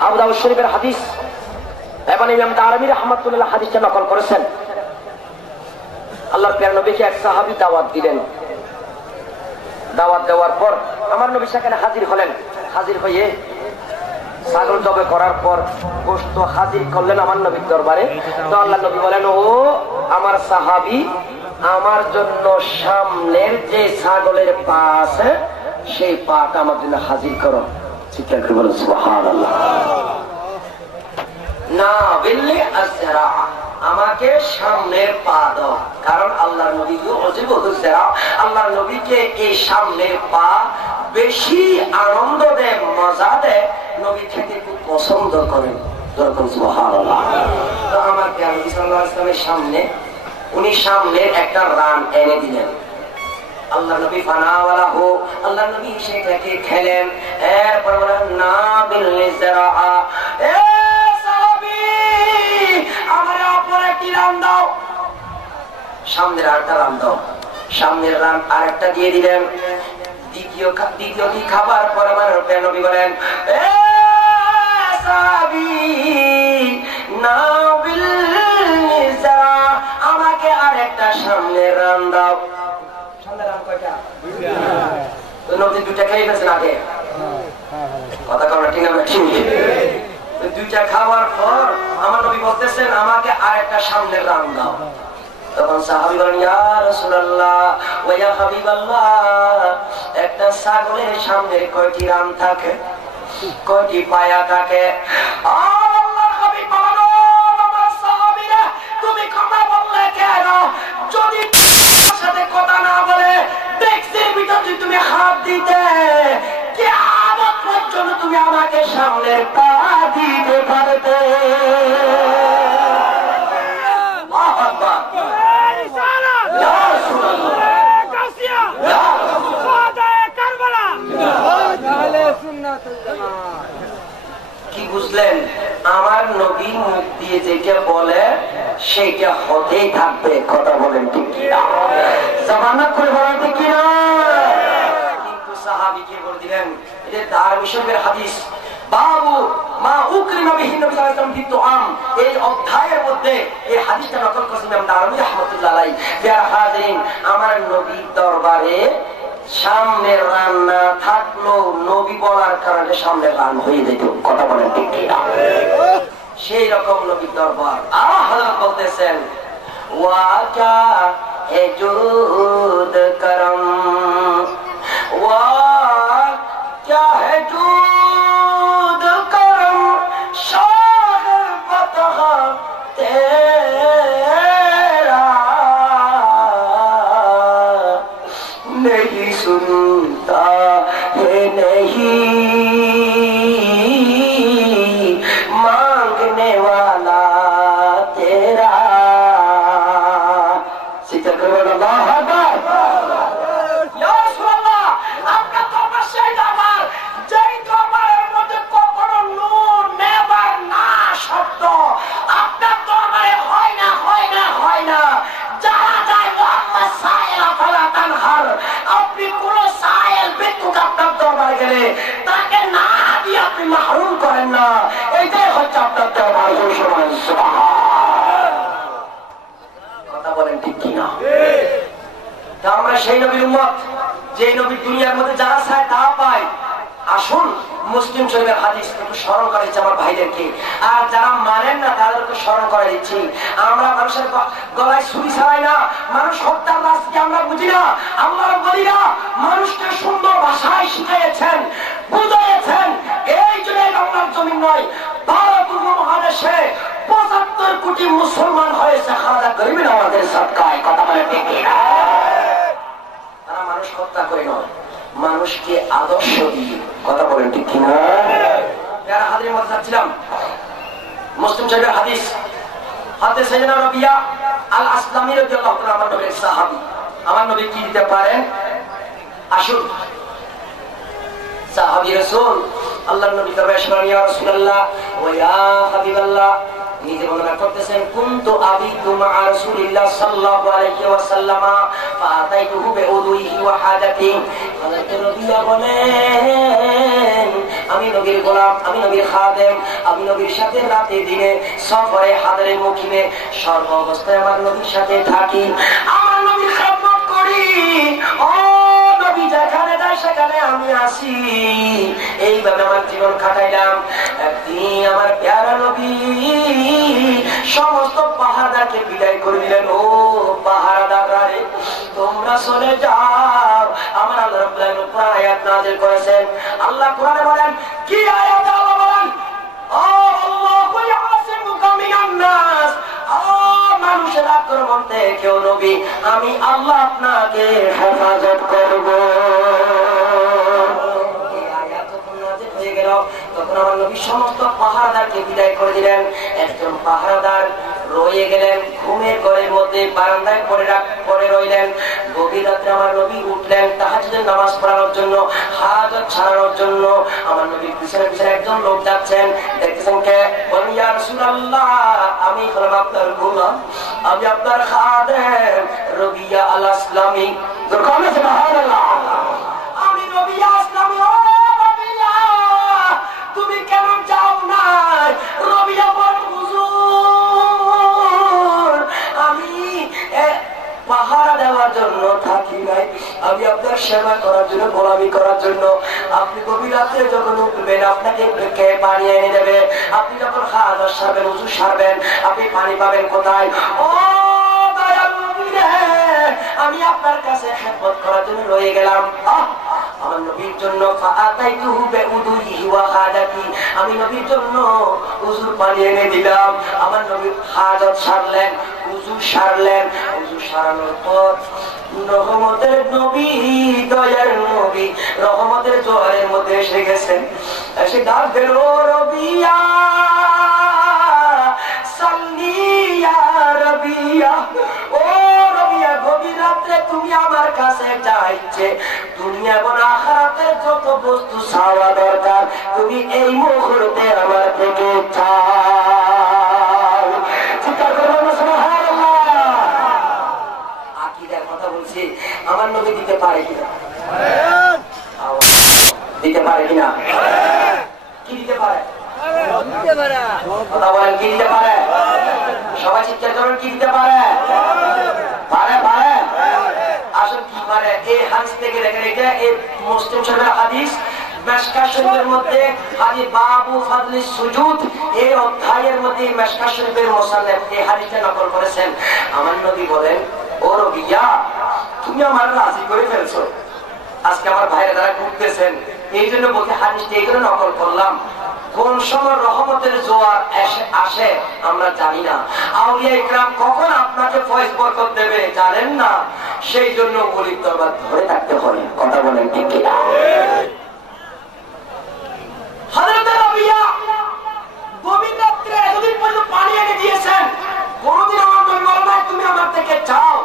আবু দাউদ শরীফের হাদিস, এবং ইমাম দারমি রাহমাতুল্লাহ হাদিসটা নকল করেছেন। আল্লাহর প্যারা নবীকে এক সাহাবী দাওয়াত দিলেন। দাওয়াত দেওয়ার পর আমার নবী সেখানে হাজির হলেন। হাজির হয়ে ছাগল জবে করার পর গোশত হাজির করলেন আমার নবীর দরবারে। তো আল্লাহ নবী বলেন, ও আমার সাহাবী, আমার জন্য সামনের যে ছাগলের পা আছে সেই পাটা আমার জন্য হাজির করো। চিৎকার করে বলেন সুবহানাল্লাহ। না বিল্লি আসরা, আমাকে সামনের পা দাও, কারণ আল্লাহ নবী আল্লাহ নবীকে এই সামনের পা বেশি আনন্দ দেয়, মজা দেয়, নবী খেতে খুব পছন্দ করেন। সুবহানাল্লাহ। তো আমাকে নবী সাল্লাল্লাহু আলাইহি ওয়াসাল্লামের সামনে উনি সামনের একটা রান এনে দিলেন। আল্লাহ নবী ফানাওয়ালা হো, আল্লাহ নবী সেটাকে খেলেন। এরপর বলেন না বিল্লি আসরা, আমার অপর একটি রান দাও, সামনের আরেকটা রান দাও, সামনের রান আরেকটা দিয়ে দিলেন। দ্বিতীয়টি খাবার পর আমার নবী বলেন আমাকে আরেকটা সামনের রান দাও। সামনের রান কয়টা? নবী দুটা খেয়ে ফেলছেন আগে, কথা কর ঠিক না? দুইটা খাওয়ার পর আমার নবী বলতেছেন আমাকে আরেকটা সামনের রান দাও। তখন সাহাবী বলেন ইয়া রাসূলুল্লাহ ওয়া ইয়া হাবিবাল্লাহ, একটা ছাগলের সামনে কয়টি রান থাকে, কয়টি পায়া থাকে? আল্লাহর হাবিব বলেন আমার সাহাবীরা তুমি কথা বললে কেন? যদি তোমার সাথে কথা না বলে ট্যাক্সির ভিতরে তুমি হাত দিতে, কিয়ামত পর্যন্ত তুমি আমাকে সামনের পা দিতে পারতে। কি বুঝলেন? আমার নবী মুখ দিয়ে যেটা বলে সেইটা হতেই থাকবে, কথা বলেন ঠিক কিনা? জামানত করে বলেন ঠিক কিনা? কিন্তু সাহাবীকে বলে দিলেন, এটা দারমিশকের হাদিস, বাবু মা উকরিমা বিহি নবী সাল্লাল্লাহু আলাইহি ওয়াসাল্লাম বিতুআম, এই অধ্যায়ের মধ্যে এই হাদিসটা নকল করেছেন ইমাম দারমি রাহমাতুল্লাহ আলাইহি। যারা হাজিরিন, আমার নবীর দরবারে সামনে রান না থাকলো, নবী বলার কারণে সামনে রান হয়ে যেত, কথা বলেন ঠিক কিনা? সেই রকম নবীর দরবার। হযরত বলতেছেন ওয়া কা হেজুদ করম, ওয়া কা হেজুদ করম, শাহবতহ তেরা नहीं सुनता है नहीं मांगने वाला तेरा। सिक्का करो अल्लाह अकबर। या রাসূলুল্লাহ, আপনার দরবার সেই দরবার যেই দরবারের মধ্যে কখনো নূর নেবার না শব্দ আপনার দরবারে হয় না, হয় না, হয় না। যারা যায় মুহাম্মদ সাইল ফালা তানহার, আপনি কোন সাইল বিদ্যুৎ আপনার দরবারে গেলে তাকে না দিয়ে আপনি মাহরুম করেন না, এইটাই হচ্ছে আপনার দরবার। কথা বলেন ঠিক কিনা? আমরা সেই নবীর উম্মত, যে নবীর দুনিয়ার মধ্যে যা চায় তা পায়। আসুন মুসলিম শরীফের হাদিস একটু স্মরণ করে দিচ্ছি আমার ভাইদেরকে, আর যারা মানেন না তাদেরকে স্মরণ করে দিচ্ছি। আমরা মানুষের গলায় ছুরি ছাড়াই না, মানুষ হত্যার রাজকে আমরা বুঝি না, আমরা বলি না। মানুষকে সুন্দর ভাষায় শিখিয়েছেন, বুঝিয়েছেন। এই জন্য বাংলার জমিন নয়, ভারত উপমহাদেশে ৭৫ কোটি মুসলমান হয়েছে খালেদা গরিবের আমাদের সরকার, কথা বলে ঠিক না? তারা মানুষ হত্যা করে নয়, মানুষকে আদর্শ দিয়ে, কথা বলেন ঠিক কিনা? যারা হাদিসের মধ্যে যাচ্ছিলাম, মুসলিম শরীফের হাদিস, হাদিস সাইয়েদনা রাবিয়া আল আসলামী রাদিয়াল্লাহু তাআলা আমার নবীর সাহাবী। আমার নবী কি দিতে পারেন? আসুন সাহাবী রাসূল আল্লাহর নবী দরবারে শুনলেন, ইয়া রাসূলুল্লাহ ওয়া ইয়া হাবিবাল্লাহ, নিজে বর্ণনা করতেছেন কুনতু আবিতু মা রাসূলিল্লাহ সাল্লাল্লাহু আলাইহি ওয়াসাল্লাম ফাতাইতুহু বিউদুহি ওয়া হাদাতি। হযরত নবী বলেন আমি নবীর গোলাম, আমি নবীর খাদেম, আমি নবীর সাথে রাতে দিনে সফরে হাদরে মুকিমে সর্ব অবস্থায় আমার নবীর সাথে থাকি, আমার নবীর খেদমত করি। ও নবী যেখানে যায় সেখানে আমি আসি, এইভাবে আমার জীবন কাটাইলাম। একদিন আমার প্যারা নবী সমস্ত পাহাড়দারকে বিদায় করে দিলেন, ও পাহাড়দাররা রে তোমরা চলে যাও। আমার আল্লাহ রাব্বুল আলামিন আয়াত নাযিল করেছেন। আল্লাহ কোরআনে বলেন, কি আয়াত আল্লাহ বলেন, আল্লাহু ইয়াসিমুকা মিনান নাস, মানুষের আক্রমণ থেকে নবী আমি আল্লাহ আপনাকে হেফাজত করব। তখন আমার নবী সমস্ত পাহারাদারকে বিদায় করে দিলেন। একজন পাহারাদার রয়ে গেলেন ঘুমের ঘরের মধ্যে, বারান্দায় পড়ে রইলেন। গভীর রাত্রে আমার নবী উঠলেন তাহাজ্জুদের নামাজ পড়ানোর জন্য, হাজত ছাড়ানোর জন্য। আমার নবী পিছনে পিছনে একজন লোক যাচ্ছেন, দেখতেছেন কে? বলেন, ইয়া রাসূলুল্লাহ, আমি হলাম আপনার গোলাম, আমি আপনার খাদেম রবিয়া আল আসলামী। সুবহানাল্লাহ, আমি রবিয়া আসলামী। তুমি কেন যাও না? রবিয়া বল, হুজুর আমি পাহারা দেওয়ার জন্য থাকি নাই, আমি আপনার সেবা করার জন্য, গোলামি করার জন্য। আপনি গভীর রাত্রে যখন উঠবেন আপনাকে কে পানি এনে দেবে? আপনি যখন খাওয়া সারবেন, উজু সারবেন, আপনি পানি পাবেন কোথায়? ও দয়াল নবী রে, আমি আপনার কাছে খেদমত করার জন্য রয়ে গেলাম। আমার নবীর জন্য আমি নবীর জন্য উজুর পানি এনে দিলাম। আমার নবী হাজত সারলেন, উজু সারলেন। উজু সারানোর পর রহমতের নবী, দয়ার নবী রহমতের জোয়ারের মধ্যে এসে গেছেন। এসে ডাক দিল, রবিয়া সাল্লিয়া রবিয়া, ও রবিয়া, গভীর রাত্রে তুমি আমার কাছে যা ইচ্ছে দুনিয়া এবং আখিরাতের যত বস্তু চাওয়া দরকার তুমি এই মুহূর্তে আমার থেকে চাও। চিৎকার করো না সুবহানাল্লাহ। আকীদার কথা বলছি, আমার নবী দিতে পারে কিনা? দিতে পারে কিনা? কি দিতে পারে? কথা বলেন, কি দিতে পারে? সবাই চিৎকার করেন, কি দিতে পারে? পারে, পারে। আসলে কি পারে? এই হাদিস থেকে দেখেন, এটা এই মুসলিম শরীফের হাদিস, মিশকাত শরীফের মধ্যে হাদিস বাবু ফাদলিস সুজুদ, এই অধ্যায়ের মধ্যে মিশকাত শরীফের মুসান্নিফ এই হাদিসটা নকল করেছেন। আমার নবী বলেন, ও রবিয়া, তুমি আমার রাজি করে ফেলছো। আজকে আমার ভাইরা যারা ঘুরতেছেন, এই জন্য বলতে হাদিসটা এই জন্য নকল করলাম। কোন সময় রহমতের জোয়ার আসে আমরা জানি না। আউলিয়া ইকরাম কখন আপনাকে ফয়েজ বরকত দেবে জানেন না, সেই জন্য ওলির দরবার ধরে থাকতে হয়। কথা বলেন ঠিক কিনা? হযরত রবিয়া গভীর রাত্রে এতদিন পর্যন্ত পানি এনে দিয়েছেন, কোনদিন আমার নবী বলে নাই তুমি আমার থেকে চাও।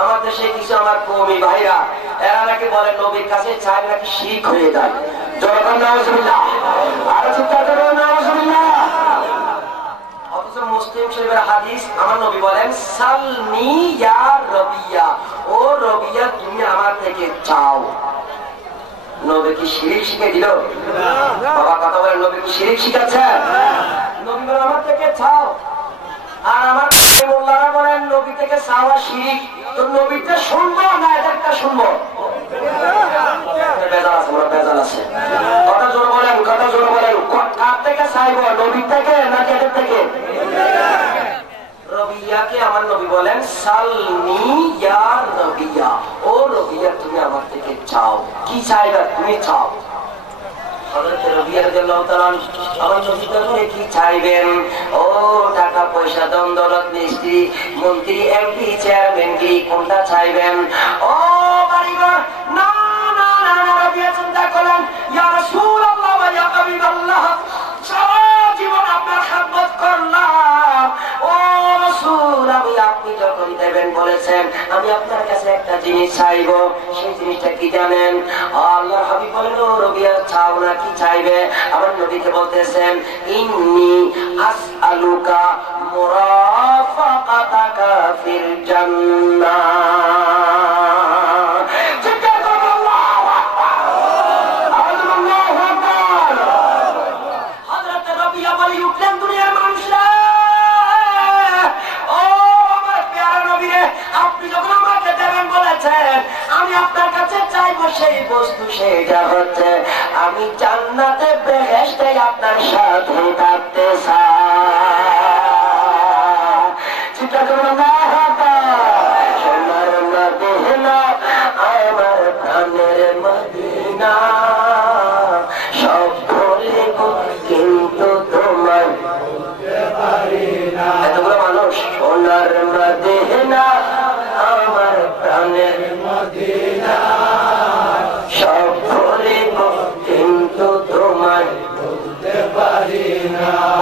আমার দেশে কিছু আমার কওমি ভাইরা এরা নাকি বলে নবীর কাছে চাই নাকি শিরক হয়ে যায়। জনগণ নাউজুবিল্লাহ, আর চিৎকার করো নাউজুবিল্লাহ। অথচ মুসলিম শরীফের হাদিস আমার নবী বলেন, সালনি ইয়া রবিয়া, ও রবিয়া তুমি আমার থেকে চাও। নবী কি শিরক শিখে দিল? বাবা কথা বলেন, নবী কি শিরক শিখাচ্ছে? নবী বলেন আমার থেকে চাও। আর আমার মোল্লারা বলেন নবী থেকে চাওয়া শিরক। তো নবীটা শুনবো না এদেরটা শুনবো? বেজাল আছে, বেজাল আছে। কথা জোর বলেন, কথা জোর বলেন। কার থেকে চাইবো, নবী থেকে নাকি এদের থেকে? রবিয়াকে আমার নবী বলেন, সালনি ইয়া রবিয়া, ও রবিয়া তুমি আমার থেকে চাও। কি চাইবা? তুমি চাও। কি চাইবেন? ও টাকা পয়সা, দন দৌলত, মিস্ত্রি, মন্ত্রী, এমপি, চেয়ারম্যান, কি কোনটা চাইবেন? ও বাড়িঘর? না না না না, রবিয়া চিন্তা করলেন, ইয়া রাসূলুল্লাহ ওয়া ইয়া হাবিবাল্লাহ, সারা জীবন আপনার খেদমত করলাম। ও রাসূল, আমি আপনি যখন দেবেন বলেছেন, আমি আপনার কাছে একটা জিনিস চাইবো। সেই জিনিসটা কি জানেন? আল্লাহর হাবিব বলেন, ও রবিয়া চাও না, কি চাইবে? আমার নবীকে বলতেছেন, ইন্নী আসআলুকা মুরাফাকাতাকা ফিল জান্নাহ। আমি আপনার কাছে চাইবো সেই বস্তু, সেইটা হচ্ছে আমি জান্নাতে বেহেশতে আপনার সাথে থাকতে চাই। চিন্তা করবো না, সোনার মদিনা আমার প্রাণের মদিনা।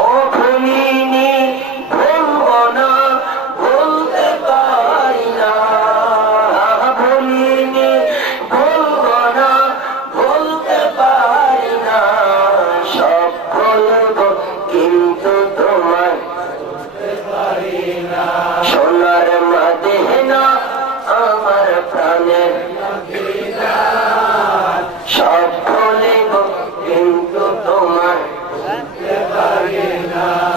ও ভুলিনি ভুলবো না ভুলতে পারি না ভুলিনি ভুলবো না ভুলতে পারি না সব ভুলবো কিন্তু তোমার সোনার মদিনা আমার প্রাণের সব ভুলিব কিন্তু তোমার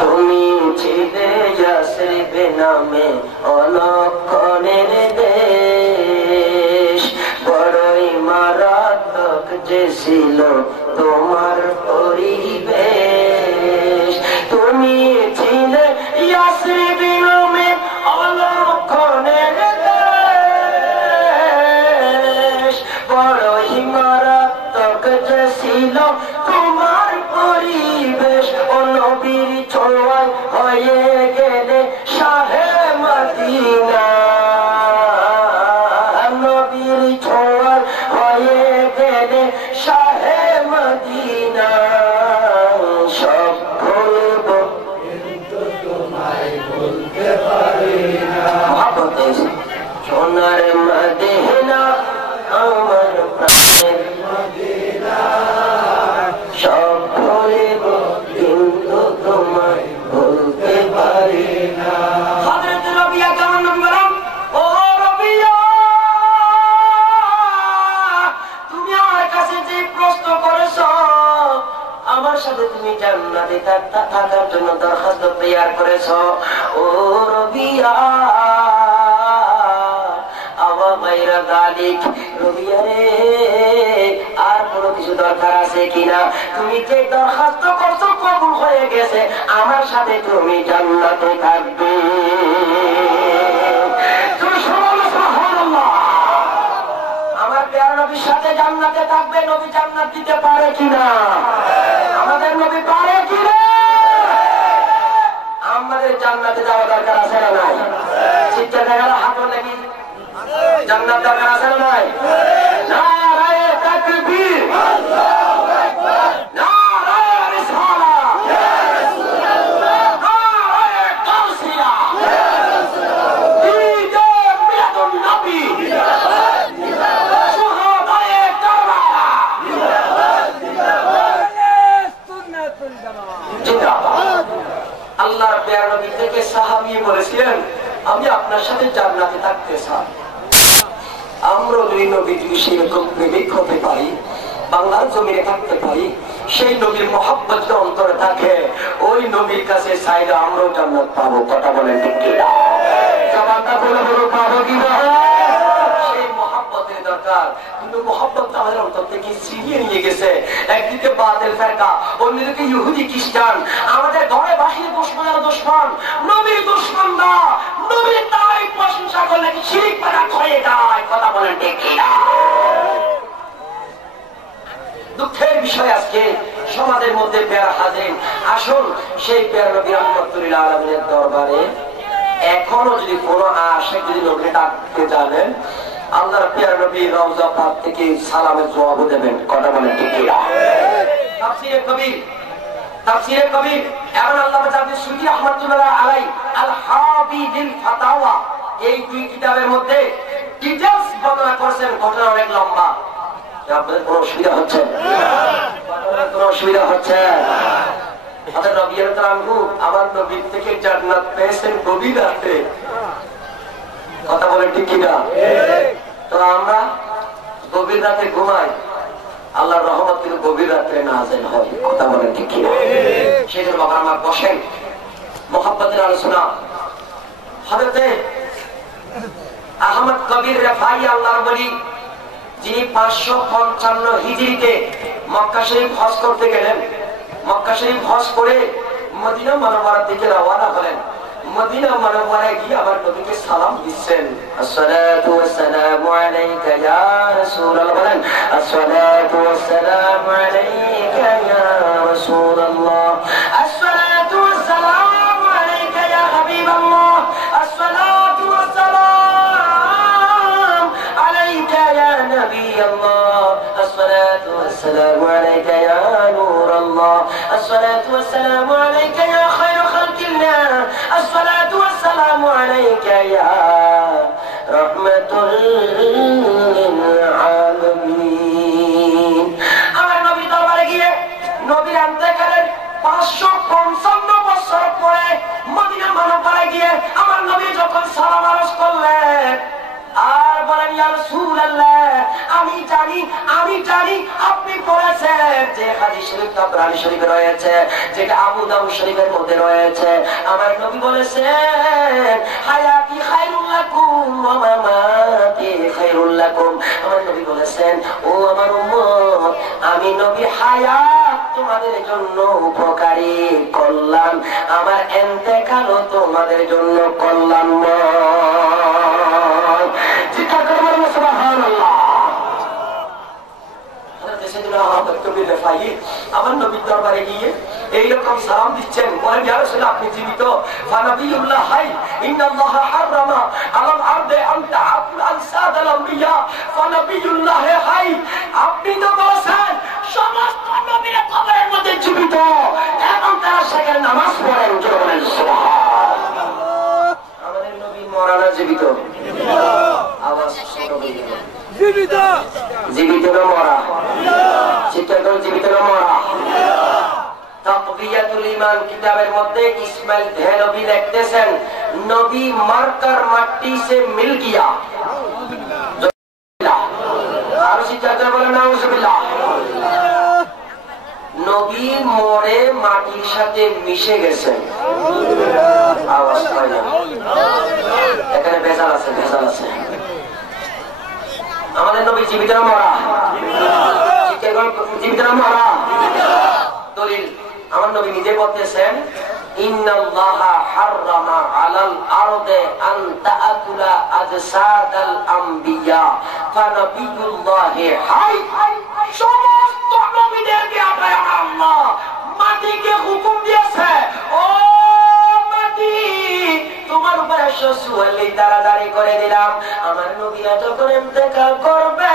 তুমি ছিলে ইয়াসরিব নামে অলক্ষণের দেশ বড়ই মারাত্মক যে ছিল তোমার পরিবেশ তুমি ছিলে ইয়াসরিব নামে অলক্ষণের দেশ বড়ই মারাত্মক যে ছিল তোমার পরিবেশ ও নবীর ছোঁয়ায় হয়ে গেলে শাহে মদিনা নবীর ছোঁয়ায় হয়ে গেলে শাহে মদিনা সব ভুলব কিন্তু তোমায় ভুলতে পারি না সোনার মদিনা আমার প্রাণের মদিনা সব ভুলিব কিন্তু তোমায় ভুলতে পারি না হযরত রবিয়া কেমন নবী বলেন ও রবিয়া তুমি আমার কাছে যে প্রশ্ন করেছো আমার সাথে তুমি জান্নাতে থাকার জন্য দরখাস্ত তৈয়ার করেছো ও রবিয়া আর কোনো কিছু দরকার আছে কিনা তুমি যে দরখাস্ত করছো কবুল হয়ে গেছে আমার সাথে তুমি জান্নাতে থাকবে আমার প্রিয় নবীর সাথে জান্নাতে থাকবে নবী জান্নাত দিতে পারে কিনা আমাদের নবী পারে কিনা আমাদের জান্নাতে যাওয়া দরকার আছে না নাই শিক্ষা দেখার হাত নাকি জান্নাত দরকার আছে না নাই নারায়ে তাকবীর আল্লাহু আকবার নারায়ে রিসালাত ইয়া রাসূলুল্লাহ নারায়ে তাওসিয়া ইয়া রাসূলুল্লাহ ঈদে মিলাদুন নবী জিন্দাবাদ জিন্দাবাদ শুহাদায়ে কারবালা জিন্দাবাদ জিন্দাবাদ সুন্নাতুল জামাত জিন্দাবাদ আল্লাহর প্রিয় নবী থেকে সাহাবী বলেছিলেন আমি আপনার সাথে জান্নাতে থাকতে চাই আমরা দুই নবী যদি সেরকম প্রেমিক হতে পারি বাংলার জমিনে থাকতে পারি সেই নবীর মহব্বত অন্তরে থাকে ওই নবীর কাছে চাইলে আমরাও জান্নাত পাবো কথা বলেন ঠিক কিনা জবানটা বলে বলো পাবো কিনা সেই মহব্বতের দরকার কিন্তু মহব্বত আমাদের অন্তর থেকে ছিনিয়ে নিয়ে গেছে একদিকে বাতিল ফেরকা অন্যদিকে ইহুদি খ্রিস্টান আমাদের ঘরে বাহিরে দুশমনের দুশমন নবীর দুশমন না নবীর তাই প্রশংসা করলে কি শিরক বানাত হয়ে যায় কথা বলেন ঠিক কিনা দুঃখের বিষয় আজকে সমাজের মধ্যে পেয়ারা হাজির আসুন সেই পেয়ারা নবী রাহমাতুল্লাহ আলামিনের দরবারে এখনো যদি কোনো আশিক যদি নবী ডাকতে জানেন আল্লাহর প্রিয় নবী রওজা পাক থেকে সালামের জবাব দেবেন কথা বলেন ঠিক কিনা তাফসীরে কবির এবং আল্লামা জামিল সুয়ুতী রাহমাতুল্লাহ আলাইহি আল হাবিদিল ফাতাওয়া এই দুই কিতাবের মধ্যে ডিটেইলস বর্ণনা করেছেন ঘটনা অনেক লম্বা আপনাদের কোনো অসুবিধা হচ্ছে কোনো অসুবিধা হচ্ছে আমাদের নবী রাদিয়াল্লাহু আমার নবীর থেকে জান্নাত পেয়েছেন গভীর রাতে কথা বলে ঠিক কিনা তো আমরা গভীর রাতে ঘুমাই আল্লাহর রহমত কিন্তু গভীর রাতে নাযিল হয় কথা বলে ঠিক কিনা সেই জন্য বাবা আমার বসেন মহব্বতের আলোচনা হযরত আহমদ কবির রেফাই আল্লাহর ওলি যিনি 555 হিজরিতে মক্কা শরীফ হজ করতে গেলেন মক্কা শরীফ হজ করে মদিনা মুনাওয়ারার দিকে রওনা হলেন মদিনা মুনাওয়ারায় গিয়ে আমার নবীকে সালাম দিচ্ছেন আসসালাতু ওয়াসসালামু আলাইকা ইয়া রাসূলুল্লাহ বলেন আসসালাতু ওয়াসসালামু আলাইকা ইয়া রাসূলুল্লাহ আসসালাতু ওয়াসসালামু আলাইকা ইয়া হাবিবাল্লাহ আসসালাতু ওয়াসসালাম আলাইকা ইয়া নবিয়াল্লাহ আসসালাতু ওয়াসসালামু আলাইকা ইয়া নূরাল্লাহ الصلاة والسلام عليك يا خير خلق الله الصلاة والسلام عليك يا رحمة للعالمين আমার নবী দরবারে গিয়ে নবীর ইন্তেকালের 555 বছর পরে মদিনা মুনাওয়ারায় গিয়ে আমার নবী যখন সালাম আরজ করলেন আর বলেন ইয়া রাসূলুল্লাহ আমি জানি আপনি বলেছেন যে হাদিস শরীফ তাবরানী শরীফে রয়েছে যেটা আবু দাউদ শরীফের মধ্যে রয়েছে আমার নবী বলেছেন হায়াতি খায়রুল লাকুম ওয়া মামাতি খায়রুল লাকুম আমার নবী বলেছেন ও আমার উম্মত আমি নবী হায়াত তোমাদের জন্য উপকারী কল্যাণ আমার ইন্তেকালও তোমাদের জন্য কল্যাণময় চিৎকার করে বলুন সুবহানাল্লাহ আমার নবীর দরবারে গিয়ে এইরকম সালাম দিচ্ছেন বলেন ইয়া রাসূলুল্লাহ আপনি জীবিত ফানাবিয়ুল্লাহ হাই ইন্নাল্লাহ হারামা আলাল আরদি আন তাআকুল আনসাদাল আমবিয়া ফানাবিয়ুল্লাহ হাই আপনি তো বলেছেন সমস্ত নবীরা কবরের মধ্যে জীবিত এবং তারা সেখানে নামাজ পড়েন বলেন সুবহানাল্লাহ আমাদের নবী মরানা জীবিত আওয়াজ ছোট হয়ে গেল জীবিত জীবিত না মরা চিত্তর জীবিত না মরা তাকবিয়াতুল ঈমান কিতাবের মধ্যে ইসমাইল দেহলভী লিখতেছেন নবী মরকর মাটি से मिल गया আর চিত্তর বলে নাউজুবিল্লাহ নবী মরে মাটির সাথে মিশে গেছেন আওয়াজ পাই না এখানে ভেজাল আছে আমাদের নবী জীবিত না মরা জীবিত না মরা দলিল আমার নবী নিজে বলতেছেন ইন্নাল্লাহা হারামা আলাল আরদি আন তাআকুলা আজসাদাল আমবিয়া ফানাবিয়ুল্লাহি হাই সমস্ত নবীদেরকে আল্লাহ মাটিকে হুকুম দিয়েছে ও মাটি তোমার উপরে সুয়ালি তাড়াতাড়ি করে দিলাম আমার নবীরা যখন ইন্তেকাল করবে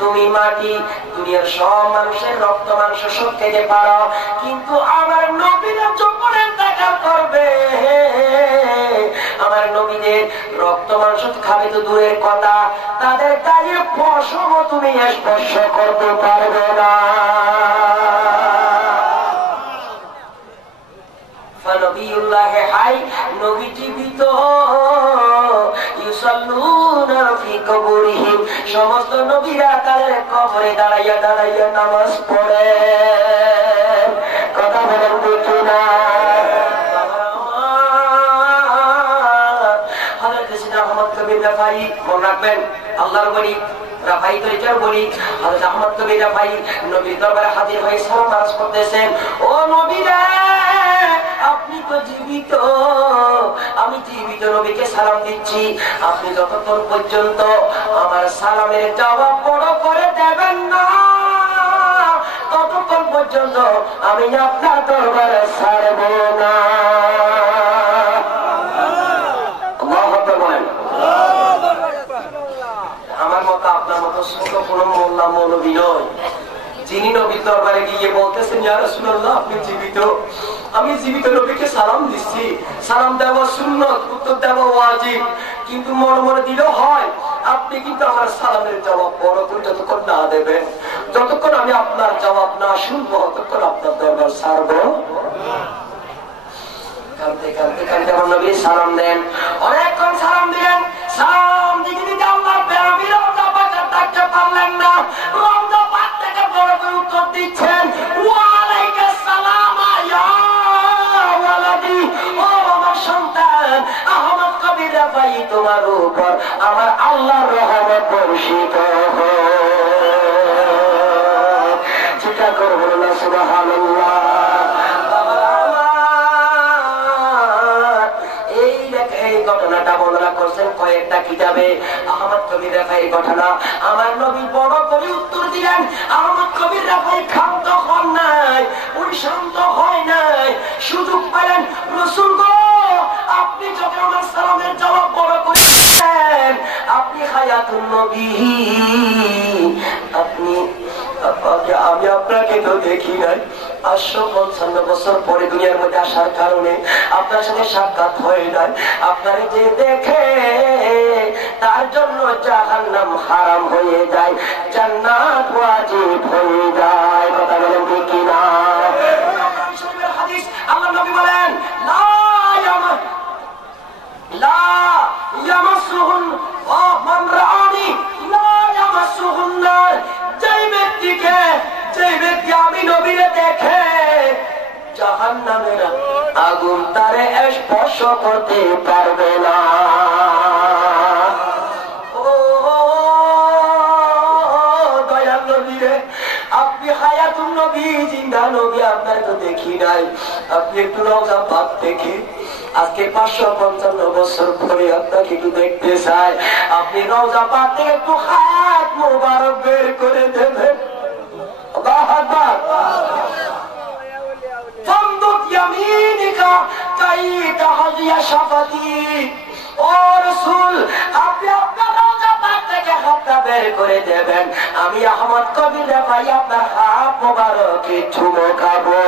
তুমি মাটি দুনিয়ার সব মানুষের রক্ত মাংস সব খেতে পারো কিন্তু আমার নবীরা যখন ইন্তেকাল করবে আমার নবীদের রক্ত মাংস খাবে তো দূরের কথা তাদের গায়ের পশম তুমি স্পর্শ করতে পারবে না ফানাবিয়ুল্লাহ হাই নবী জীবিত ইউসাল্লুনা ফি কবরিহিম সমস্ত নবীরা তাদের কবরে দাঁড়াইয়া নামাজ পড়ে কথা বলেন দেখি না হযরত সিনা আহমদ কবির রাফাই মনে রাখবেন আল্লাহর ওলি রাফাই তরিকার বলি হযরত আহমদ কবির রাফাই নবীর দরবারে হাজির হয়ে সালাম আরজ করতেছেন ও নবীরা আপনি তো জীবিত আমি জীবিত নবীকে সালাম দিচ্ছি আপনি যতক্ষণ পর্যন্ত আমার সালামের জবাব বড় করে দেবেন না ততক্ষণ পর্যন্ত আমি আপনার দরবারে ছাড়ব না আমার মতো আপনার মতো ছোট কোনো মোল্লা মৌলবী নয় যিনি নবীর দরবারে গিয়ে বলতেছেন ইয়া রাসূলুল্লাহ আপনি জীবিত আমি জীবিত নবীকে সালাম দিচ্ছি সালাম দেওয়া সুন্নত উত্তর দেওয়া ওয়াজিব কিন্তু মনে মনে দিলেও হয় আপনি কিন্তু আমার সালামের জবাব বড় করে যতক্ষণ না দেবেন যতক্ষণ আমি আপনার জবাব না শুনবো ততক্ষণ আপনার দরবার ছাড়বো কাঁদতে কাঁদতে কাঁদতে আমার নবী সালাম দেন অনেকক্ষণ সালাম দিলেন সালাম দিকে দিতে আল্লাহর বেরামি রওজা পাকে থাকতে পারলেন না রওজা পাক থেকে বড় করে উত্তর দিচ্ছেন ওয়া আলাইকুস সালাম ইয়া ওয়ালাদি ও আমার সন্তান আহমদ কবির রাফাই তোমার উপর আমার আল্লাহর রহমত বর্ষিত হোক চিৎকার করে বলুন সুবহানাল্লাহ ঘটনাটা বর্ণনা করছেন কয়েকটা কিতাবে আহমদ কবির রাফাই ঘটনা আমার নবী বড় করে উত্তর দিলেন আহমদ কবির রাফাই ক্ষান্ত হন নাই উনি শান্ত হয় নাই সুযোগ পেলেন রাসূল গো আপনি যখন আমার সালামের জবাব বড় করে দিলেন আপনি হায়াতুন নবী আপনি আমি আপনাকে তো দেখি নাই, 555 বছর পরে দুনিয়ার মধ্যে আসার কারণে আপনার সাথে সাক্ষাৎ হয়ে নাই। আপনারে যে দেখে তার জন্য জাহান্নাম হারাম হয়ে যায়, জান্নাত ওয়াজিব হয়ে যায়। কথা বলেন ঠিক কিনা? হাদিস আল্লাহ নবী বলেন, লা ইয়ামাসুহুন মান রাআনি লা ইয়ামাসুহুন নার। যে ব্যক্তি আমি নবীরে দেখে জাহান্নামের আগুন তারে স্পর্শ করতে পারবে না। দয়াল নবীরে, আপনি হায়াতুন নবী, জিন্দা নবী, আপনার তো দেখি নাই। আপনি একটু রওজা পাক থেকে আজকে 555 বছর পরে আপনাকে একটু দেখতে চাই। আপনি রওজা পাক থেকে একটু হাত মোবারক বের করে দেবেন। আল্লাহু আকবার। ফামদুদ ইয়ামিনিকা কাই তাহজিয়া শাফাতি। ও রাসূল, আপনি আপনার রওজা পাক থেকে হাতটা বের করে দেবেন, আমি আহমদ কবির ভাই আপনার হাত মোবারকে চুমো খাবো।